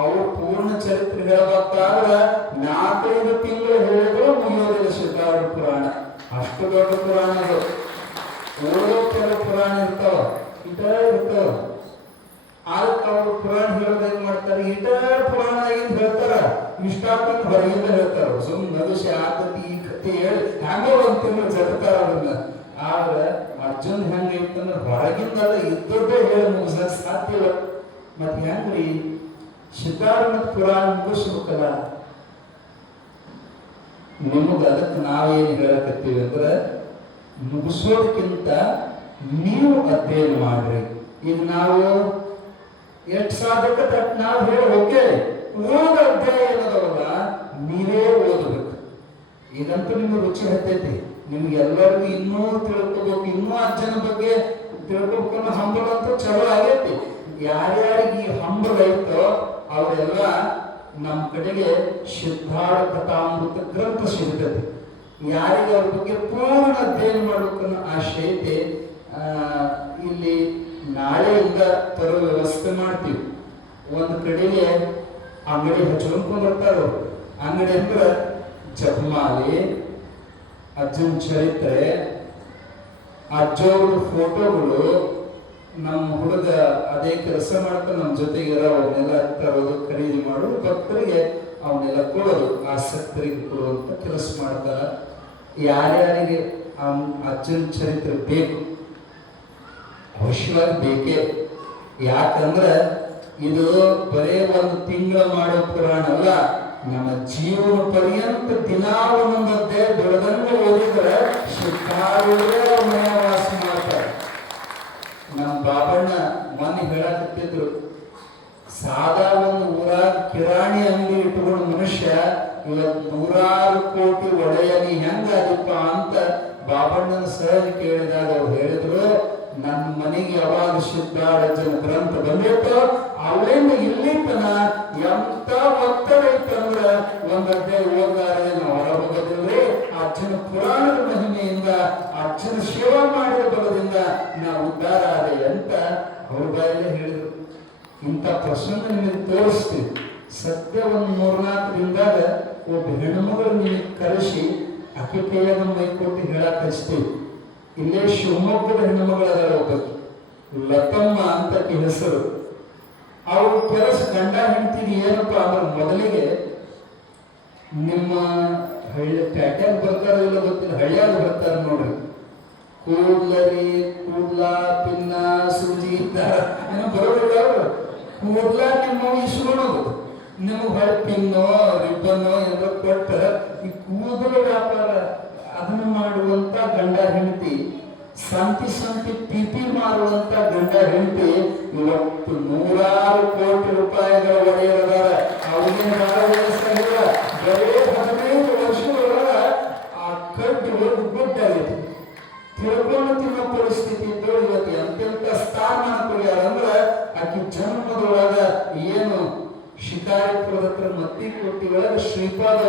ಅವ್ರು ಪೂರ್ಣ ಚರಿತ್ರೆ ಹೇಳಬೇಕಾದ್ರೆ 4-5 ತಿಂಗಳು ಹೇಳಿದ್ರು ಮುಗಿಯೋದಿಲ್ಲ ಸಿದ್ಧಾರೂಢ ಪುರಾಣ. ಅಷ್ಟು ದೊಡ್ಡ ಪುರಾಣ ಅದು. ಓದೋ ಕೆಲವು ಪುರಾಣ ಇರ್ತಾವ, ಇರ್ತಾವ. ಅದಕ್ಕೆ ಅವ್ರು ಪುರಾಣ ಹೇಳೋದು ಏನ್ ಮಾಡ್ತಾರೆ, ಪುರಾಣ ಆಗಿಂದ ಹೇಳ್ತಾರ, ಇಷ್ಟಾಗ್ತಂತ ಹೊರಗಿಂದ ಹೇಳ್ತಾರ. ಸುಮ್ಮನೆ ನಗುಸಿ ಆತತಿ ಈ ಕಥೆ ಹೇಳಿ ಹ್ಯಾಂಗೋ ಒಂದು ತಿಂಗಳು ಜಗತ್ತಾರ ಅದನ್ನ. ಆದ್ರೆ ಅರ್ಜುನ್ ಹೆಂಗ ಇತ್ತಂದ್ರೆ ಹೊರಗಿಂದಲ್ಲ ಇದ್ದದ್ದೇ ಹೇಳಿ ಮುಗಿಸಕ್ ಸಾಧ್ಯ ಇಲ್ಲ. ಮತ್ತೆ ಹೆಂಗ್ರಿ ಸಿದ್ಧಾರೂಢ ಪುರಾಣ ಮುಗಿಸ್ಬೇಕಲ್ಲ. ನಿಮಗ ಅದಕ್ಕೆ ನಾವೇನು ಹೇಳಕತ್ತೀವಿ ಅಂದ್ರೆ, ಮುಗಿಸೋದಕ್ಕಿಂತ ನೀವು ಅಧ್ಯಯನ ಮಾಡ್ರಿ. ಈಗ ನಾವು ಎಷ್ಟು ಸಾಧ್ಯತೆ ನಾವು ಹೇಳಿ ಓಕೆ ಓದ ಅಧ್ಯಾಯ ಏನದವಲ್ಲ ನೀವೇ ಓದಬೇಕು. ಇದಂತೂ ನಿಮ್ಗೆ ರುಚಿ ಹತ್ತೈತಿ. ನಿಮ್ಗೆ ಎಲ್ಲರಿಗೂ ಇನ್ನೂ ತಿಳ್ಕೋಬೇಕು, ಇನ್ನೂ ಅಜ್ಜನ ಬಗ್ಗೆ ತಿಳ್ಕೊಬೇಕು ಅನ್ನೋ ಹಂಬಲ ಅಂತೂ ಚಲೋ ಆಗೈತಿ. ಯಾರ್ಯಾರಿಗೆ ಈ ಹಂಬಲ ಐತೋ ಅವರೆಲ್ಲ ನಮ್ಮ ಕಡೆಗೆ ಸಿದ್ಧಾರೂಢ ಕಥಾಮೃತ ಗ್ರಂಥ ಸಿಗ್ತದೆ. ಯಾರಿಗೆ ಅವ್ರ ಬಗ್ಗೆ ಪೂರ್ಣ ಅಧ್ಯಯನ ಮಾಡ್ಬೇಕನ್ನೋ ಆಶೆ ಐತೆ, ಇಲ್ಲಿ ನಾಳೆಯಿಂದ ತರೋ ವ್ಯವಸ್ಥೆ ಮಾಡ್ತೀವಿ. ಒಂದು ಕಡೆಗೆ ಅಂಗಡಿ ಹಚ್ಕೊಂಡ್ ಬರ್ತಾರ. ಅಂಗಡಿ ಅಂದ್ರೆ ಜಪಮಾಲಿ, ಅಜ್ಜನ ಚರಿತ್ರೆ, ಅಜ್ಜವ್ರ ಫೋಟೋಗಳು. ನಮ್ಮ ಹುಡುಗ ಅದೇ ಕೆಲಸ ಮಾಡ್ತಾರೆ, ನಮ್ಮ ಜೊತೆಗೆ ಅವನ್ನೆಲ್ಲ ತರೋದು, ಖರೀದಿ ಮಾಡೋದು, ಭಕ್ತರಿಗೆ ಅವನ್ನೆಲ್ಲ ಕೊಡೋದು, ಆಸಕ್ತರಿಗೆ ಕೊಡುವಂತ ಕೆಲಸ ಮಾಡ್ತಾರ. ಯಾರ್ಯಾರಿಗೆ ಅಜ್ಜನ ಚರಿತ್ರೆ ಬೇಕು ಅವಶ್ಯವಾಗಿ ಬೇಕೇ. ಯಾಕಂದ್ರೆ ಇದು ಬರೇ ಒಂದು ತಿಂಗಳ ಮಾಡೋ ಪುರಾಣ ಅಲ್ಲ, ನಮ್ಮ ಜೀವನ ಪರ್ಯಂತ ದಿನಾ ಒಂದೊಂದದ್ದೇ ಬೆಳೆದಂಗ ಓದಿದ್ರೆ ಶಿಕಾರೂರೇ ಮನೆ ವಾಸ ಮಾಡ್ತಾರೆ. ನಮ್ಮ ಬಾಬಣ್ಣ ಮೊನ್ನೆ ಹೇಳಕತ್ತಿದ್ರು, ಸಾದಾ ಒಂದು ಊರಾಗ ಕಿರಾಣಿ ಅಂಗಡಿ ಇಟ್ಕೊಂಡು ಮನುಷ್ಯ ಇವತ್ತು 100 ಕೋಟಿ ಒಡೆಯನಿ ಹೆಂಗ ಅದಪ್ಪ ಅಂತ ಬಾಬಣ್ಣನ ಸಹಜ ಕೇಳಿದಾಗ ಅವ್ರು ಹೇಳಿದ್ರು, ನನ್ನ ಮನೆಗೆ ಯಾವಾಗ ಸಿದ್ಧಾರಜ್ಜನ ಗ್ರಂಥ ಬಂದಿತ್ತು ಅವಳಿಂದ ಇಲ್ಲಿ ತನ ಎಂತ ಒತ್ತಡ ಇತ್ತಂದ್ರ ಒಂದದ್ದೇ ಓದಾರೆ ನಾವು ಹೊರ ಹೋಗೋದಿಲ್ರಿ. ಅಜ್ಜನ ಪುರಾಣದ ಮಹಿಮೆಯಿಂದ ಅಜ್ಜನ ಸೇವಾ ಮಾಡಿದ ಬಲದಿಂದ ನಾವು ಉದ್ಧಾರ ಆದೆ ಅಂತ ಅವ್ರ ಬಾಯಲ್ಲೇ ಹೇಳಿದ್ರು. ಇಂಥ ಪ್ರಸಂಗ ನಿಮಗೆ ತೋರಿಸ್ತೀವಿ. ಸದ್ಯ ಒಂದು 3-4 ದಿನದಾಗ ಒಬ್ಬ ಹೆಣ್ಮಗಳು ನಿಮಗೆ ಕರೆಸಿ ಆಕೆ ಕೈಯಾಗ ಮೈ ಕೊಟ್ಟು ಹೇಳಕ್ ಹಚ್ತೀವಿ. ಇಲ್ಲೇ ಶಿವಮೊಗ್ಗದ ಹೆಣ್ಣುಮಗಳದಾರ ಒಬ್ಬಕ್ಕೆ ಲತಮ್ಮ ಅಂತ ಹೆಸರು. ಅವ್ರ ಕೆಲಸ ಗಂಡ ಹೆಂಡ್ತಿಗೆ ಏನಪ್ಪ ಅಂದ್ರೆ ಮೊದಲಿಗೆ ನಿಮ್ಮ ಹಳ್ಳಿ ಪ್ಯಾಟ್ಯಾಗ ಬರ್ತಾರ ಇಲ್ಲ ಗೊತ್ತಿಲ್ಲ, ಹಳ್ಳಿಯಾಗ ಬರ್ತಾರ ನೋಡ್ರಿ. ಕೂಡ್ಲರಿ ಕೂಡ್ಲ ಪಿನ್ನ ಸೂಜಿ ಏನೋ ಬರೋದಿಲ್ಲ. ಅವರು ಕೂಡ್ಲ ನಿಮ್ಮ ಇಸ್ಕೊಳೋದು, ನಿಮಗೆ ಹೊಳೆ ಪಿನ್ನೋ ರಿಬ್ಬನ್ನೋ ಏನೋ ಕೊಟ್ಟ ಈ ಕೂದಲ ವ್ಯಾಪಾರ ಅದನ್ನ ಮಾಡುವಂತ ಗಂಡ ಹೆಂಡತಿ, ಸಂತಿ ಪಿಪಿ ಮಾರುವಂತ ಗಂಡ ಹೆಂಡತಿ ಇವತ್ತು 100 ಕೋಟಿ ರೂಪಾಯಿಗಳ ಒಡೆಯರದಾರ. ಅವ್ರಿಗೆ ಬಹಳ ವಯಸ್ಸಾಗಿಲ್ಲ, ಬರೇ 15 ವರ್ಷದೊಳಗ ಆ ಕಡ್ಡಿ ಒಂದು ಗುಡ್ಡಾಗೈತಿ. ತಿಳ್ಕೊಂಡು ತಿನ್ನೋ ಪರಿಸ್ಥಿತಿ ಇದ್ದು ಇವತ್ತು ಎಂತೆಂತ ಸ್ಥಾನಮಾನ ಕೊಡ್ಯಾರಂದ್ರ ಆಕಿ ಜನ್ಮದೊಳಗ ಏನು ಶಿಕಾರಿಪುರದ ಹತ್ರ ಮತ್ತಿ ಒಳಗೆ ಶ್ರೀಪಾದ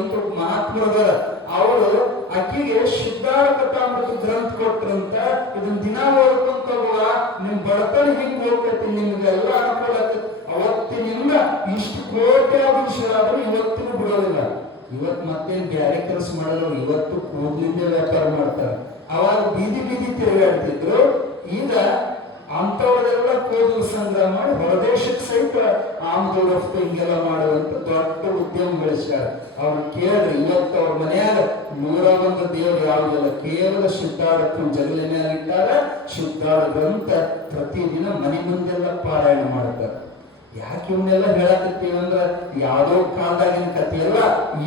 ಅಂತ ಮಹಾತ್ಮರದ ಅವರು ಆಕಿಗೆ ಸಿದ್ಧಾರ ಕಥಾಮೃತ ಗ್ರಂಥ ಕೊಟ್ರಂತ. ಇದನ್ನ ದಿನ ಓದ್ಕೊಂತ ನಿಮ್ ಬಡತನ ಹಿಂಗ್ ಹೋಗ್ತೈತಿ, ನಿಮ್ಗೆ ಎಲ್ಲ ಅನುಕೂಲ ಆಗ್ತೈತಿ. ಅವತ್ತಿನಿಂದ ಇಷ್ಟು ಕೋಟ್ಯಾಧೀಶರಾದ್ರು ಇವತ್ತಿನೂ ಬಿಡೋದಿಲ್ಲ. ಇವತ್ತು ಮತ್ತೇನ್ ಬ್ಯಾರೆ ಕೆಲಸ ಮಾಡಿದ್ರು, ಇವತ್ತು ಕೂದಲಿಂದ ವ್ಯಾಪಾರ ಮಾಡ್ತಾರೆ. ಅವಾಗ ಬೀದಿ ಬೀದಿ ತಿರುಗಾಡ್ತಿದ್ರು. ಈಗ ಅಂತವರೆಲ್ಲ ಕೂದಲು ಸಂಗ್ರಹ ಮಾಡಿ ಹೊರದೇಶಕ್ಕೆ ಸಹಿತ ಆಮದು ರಫ್ತು ಹಿಂಗೆಲ್ಲ ಮಾಡುವಂತ ದೊಡ್ಡ ಉದ್ಯಮ ಬೆಳೆಸ್ಯಾರ. ಅವ್ರು ಕೇಳ್ರಿ, ಇವತ್ತು ಅವ್ರ ಮನೆಯಾಗ 101 ದೇವರು ಯಾವುದಿಲ್ಲ, ಕೇವಲ ಸಿದ್ಧಾರ್ಥನ ಜಗಲಿ ಮೇಲೆ ಇಟ್ಟಾರ. ಸಿದ್ಧಾರ್ಥ ಗ್ರಂಥ ಪ್ರತಿದಿನ ಮನೆ ಮುಂದೆಲ್ಲ ಪಾರಾಯಣ ಮಾಡ್ತಾರೆ. ಯಾಕೆ ಇವನ್ನೆಲ್ಲ ಹೇಳಕತ್ತೀವಿ ಅಂದ್ರ ಯಾವುದೋ ಕಾಲದಾಗಿನ ಕಥೆಯಲ್ಲ,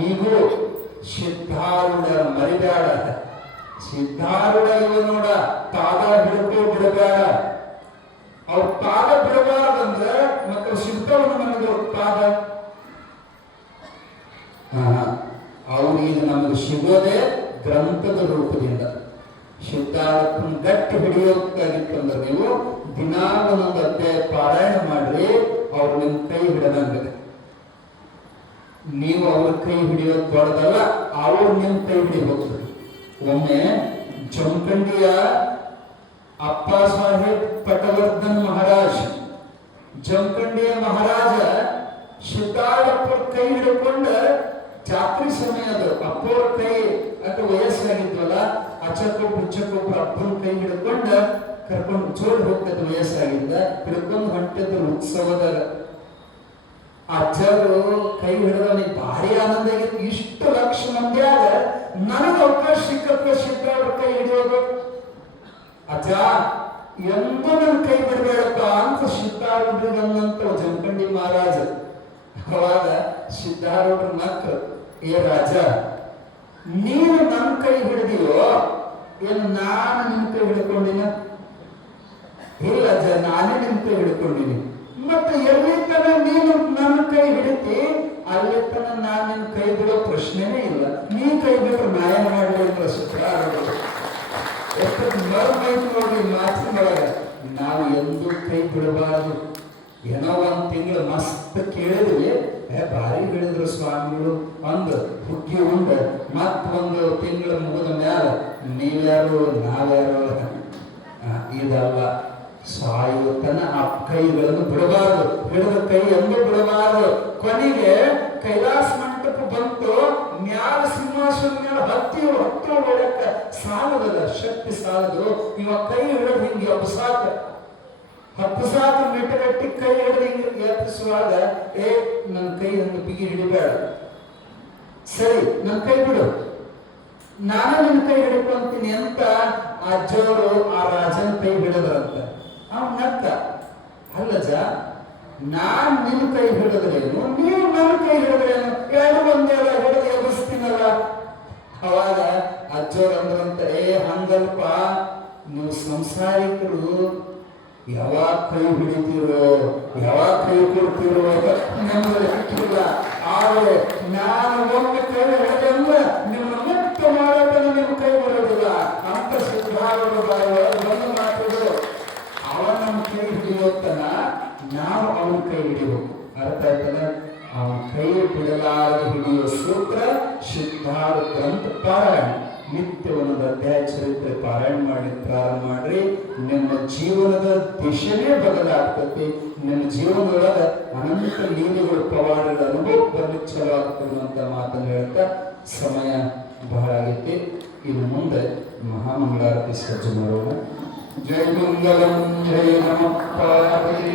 ಈಗೂ ಸಿದ್ಧಾರೂಢ ಮರಿಬೇಡ. ಸಿದ್ಧಾರೂಢ ಇವ ನೋಡ, ಪಾದ ಹಿಡ್ಕೋ ಬಿಡಬೇಡ. ಅವ್ರ ಪಾದ ಬಿಡಬಾರ್ದಂದ್ರೆ ಮತ್ತೆ ಸಿಗ್ತಾವ ನಮಗೆ ಪಾದ. ಅವ್ರಿಗೆ ನಮಗೆ ಸಿಗೋದೇ ಗ್ರಂಥದ ರೂಪದಿಂದ. ಸಿದ್ಧಾರ್ಥನ ಗಟ್ಟಿ ಹಿಡಿಯೋಕ್ಕಾಗಿತ್ತಂದ್ರೆ ನೀವು ದಿನಾ ಒಂದೊಂದು ಅಧ್ಯಾಯ ಪಾರಾಯಣ ಮಾಡ್ರಿ, ಅವ್ರು ನಿಮ್ ಕೈ ಹಿಡದಂಗಿದೆ. ನೀವು ಅವ್ರ ಕೈ ಹಿಡಿಯೋದು ದೊಡ್ಡದಲ್ಲ, ಅವ್ರು ನಿಮ್ ಕೈ ಹಿಡಿಬೇಕು. ಒಮ್ಮೆ ಜಮಖಂಡಿಯ ಅಪ್ಪ ಸಾಹೇಬ್ ಪಟವರ್ಧನ್ ಮಹಾರಾಜ್, ಜಮಖಂಡಿಯ ಮಹಾರಾಜ ಸಿದ್ಧಾರ್ಥಪ್ಪರ ಕೈ ಹಿಡ್ಕೊಂಡ ಜಾತ್ರೆ ಸಮಯದ ಅಪ್ಪವ್ರ ಕೈ ಅಂತ ವಯಸ್ಸಾಗಿದ್ವಲ್ಲ, ಅಚ್ಚಕ್ಕೊಬ್ಬರು ಇಚ್ಚಕ್ಕೊಬ್ಬರು ಅಪ್ಪನ ಕೈ ಹಿಡ್ಕೊಂಡ ಕರ್ಕೊಂಡು ಜೋಡ್ ಹೋಗ್ತದ. ವಯಸ್ಸಾಗಿದ್ದ ಹಿಡ್ಕೊಂಡು ಹೊಂಟಿದ್ರು ಉತ್ಸವದಾಗ. ಅಜ್ಜರು ಕೈ ಹಿಡಿದ ಭಾರಿ ಆನಂದ ಆಗಿತ್ತು. ಇಷ್ಟು ಲಕ್ಷ ಮಂದಿಯಾಗ ನನಗೆ ಅವಕಾಶ ಸಿಕ್ಕಪ್ಪ ಸಿದ್ಧಾರ್ಥ ಕೈ ಹಿಡಿಯೋದು. ಅಜ್ಜ ಎಂದೂ ನನ್ನ ಕೈ ಬಿಡಬೇಡಪ್ಪ ಅಂತ ಸಿದ್ಧಾರೂಢರಿಗಂತ ಜಮಖಂಡಿ ಮಹಾರಾಜ. ಅವಾಗ ಸಿದ್ಧಾರೂಢರು ನಕ್ಕರು, ಏ ರಾಜ, ನೀನು ನನ್ನ ಕೈ ಹಿಡಿದಿಯೋ ಏನು ನಾನು ನಿನ್ನ ಕೈ ಹಿಡ್ಕೊಂಡಿನ? ಇಲ್ಲ ಅಜ್ಜ, ನಾನೇ ನಿನ್ನ ಕೈ ಹಿಡ್ಕೊಂಡಿನಿ. ಮತ್ತೆ ಎಲ್ಲಿ ತನ ನೀನು ನನ್ನ ಕೈ ಹಿಡಿತಿ ಅಲ್ಲಿ ತನ ನಾನು ನಿನ್ನ ಕೈ ಬಿಡೋ ಪ್ರಶ್ನೆನೇ ಇಲ್ಲ. ನೀ ಕೈ ಬಿಟ್ಟರೆ ನಾ ಏನ್ ಮಾಡಲಿ ಅಂತ ಸಿದ್ಧಾರೂಢರು ಎಷ್ಟು ಮರ್ಮೈತು ನೋಡ್ರಿ ಮಾತಿನೊಳಗ. ನಾವು ಎಂದೂ ಕೈ ಬಿಡಬಾರದು. ಏನೋ ಒಂದ್ ತಿಂಗಳು ಮಸ್ತ್ ಕೇಳಿದ್ವಿ, ಭಾರಿ ಹೇಳಿದ್ರು ಸ್ವಾಮಿಗಳು ಅಂದು ಹುಗ್ಗಿ ಉಂಡ ಮತ್ತೊಂದು ತಿಂಗಳು ಮುಗಿದ ಮ್ಯಾಲ ನೀವ್ಯಾರು ನಾವ್ಯಾರು ಇದಲ್ಲ. ಸಾಯುವ ತನ ಆ ಕೈಗಳನ್ನು ಬಿಡಬಾರದು, ಹಿಡಿದ ಕೈ ಎಂದೂ ಬಿಡಬಾರದು. ಕೊನೆಗೆ ಕೈಲಾಸ ಮಂಟಪ ಬಂತು, ಮ್ಯಾಲ ಸಿಂಹಾಸನ ಮೇಲೆ ಹತ್ತಿ ಹೊಡೆಯಕ್ಕ ಸಾಲದಲ್ಲ, ಶಕ್ತಿ ಸಾಲದು. ಇವ ಕೈ ಹಿಡಿದು ಹಿಂಗೆ ಅಬ್ಸಾಕ 10 ಸಾಕು ಮೆಟ್ಟಗಟ್ಟಿ ಕೈ ಹಿಡಿದು ಹಿಂಗೆ ಎತ್ತಿಸುವಾಗ, ಏ ನನ್ನ ಕೈ ಹಂಗೆ ಬಿಗಿ ಹಿಡಿಬೇಡ, ಸರಿ ನನ್ನ ಕೈ ಬಿಡು, ನಾನೇ ನಿನ್ನ ಕೈ ಹಿಡ್ಕೊಂತೀನಿ ಅಂತ ಅಜ್ಜವರು ಆ ರಾಜನ ಕೈ ಹಿಡಿದ್ರಂತ. ಅವ್ನು ನಕ್ಕ, ಅಲ್ಲಜ ನಾನ್ ನಿನ್ನ ಕೈ ಹಿಡಿದ್ರೇನು, ನೀವು ನನ್ನ ಕೈ ಹಿಡಿದ್ರೇನು? ಕೈ ಹಿಡಿತೀರೋ ಯಾವಾಗ ಕೈ ಕೊಡ್ತಿರೋ ನಮ್ಮಲ್ಲಿ ಹಕ್ಕಿಲ್ಲ. ಆದರೆ ನಾನು ಒಮ್ಮೆ ಕೈ ಹಿಡಿದಲ್ಲ ನಿಮ್ಮನ್ನು ಮುಕ್ತ ಮಾಡೋದನ್ನು ನಿಮ್ಮ ಕೈ ಬರೋದಿಲ್ಲ ಅಂತ ಸಿದ್ಧಾರೂಢ ಒಂದು ಮಾತುಗಳು. ಅವನ ಕೈ ಹಿಡಿಯೋತನ ನಾವು ಅವನ ಕೈ ಹಿಡಿಬೇಕು. ಅರ್ಥ ಆಯ್ತಲ್ಲ? ಅವನ ಕೈ ಬಿಡಲಾರದ ಹಿಡಿಯುವ ಸೂತ್ರ ಸಿದ್ಧಾರ್ಥ ಗ್ರಂಥ ಪಾರಾಯಣ. ನಿತ್ಯ ಒಂದೊಂದು ಅಧ್ಯಾಯ ಚರಿತ್ರೆ ಪಾರಾಯಣ ಮಾಡಿ ಪ್ರಾರಂಭ ಮಾಡ್ರಿ. ನಿಮ್ಮ ಜೀವನದ ದಿಶೆನೇ ಬದಲಾಗ್ತತಿ. ನಿಮ್ಮ ಜೀವನದೊಳಗ ಅನಂತ ಲೀಲೆಗಳು ಪವಾಡಗಳ ಅನುಭವ ಬರ್ಲಿಕ್ಕೆ ಚಲೋ ಆಗ್ತದೆ ಅಂತ ಮಾತನ್ನು ಹೇಳ್ತಾ ಸಮಯ ಬಹಳ ಆಗೈತಿ. ಇನ್ನು ಮುಂದೆ ಮಹಾಮಂಗಳಾರತಿ ಸಜ್ಜು ಮಾಡೋಣ. ಜೈ ಮಂಗಲಂ ಜೈ ನಮಃ ಪಾರ್ವತಿ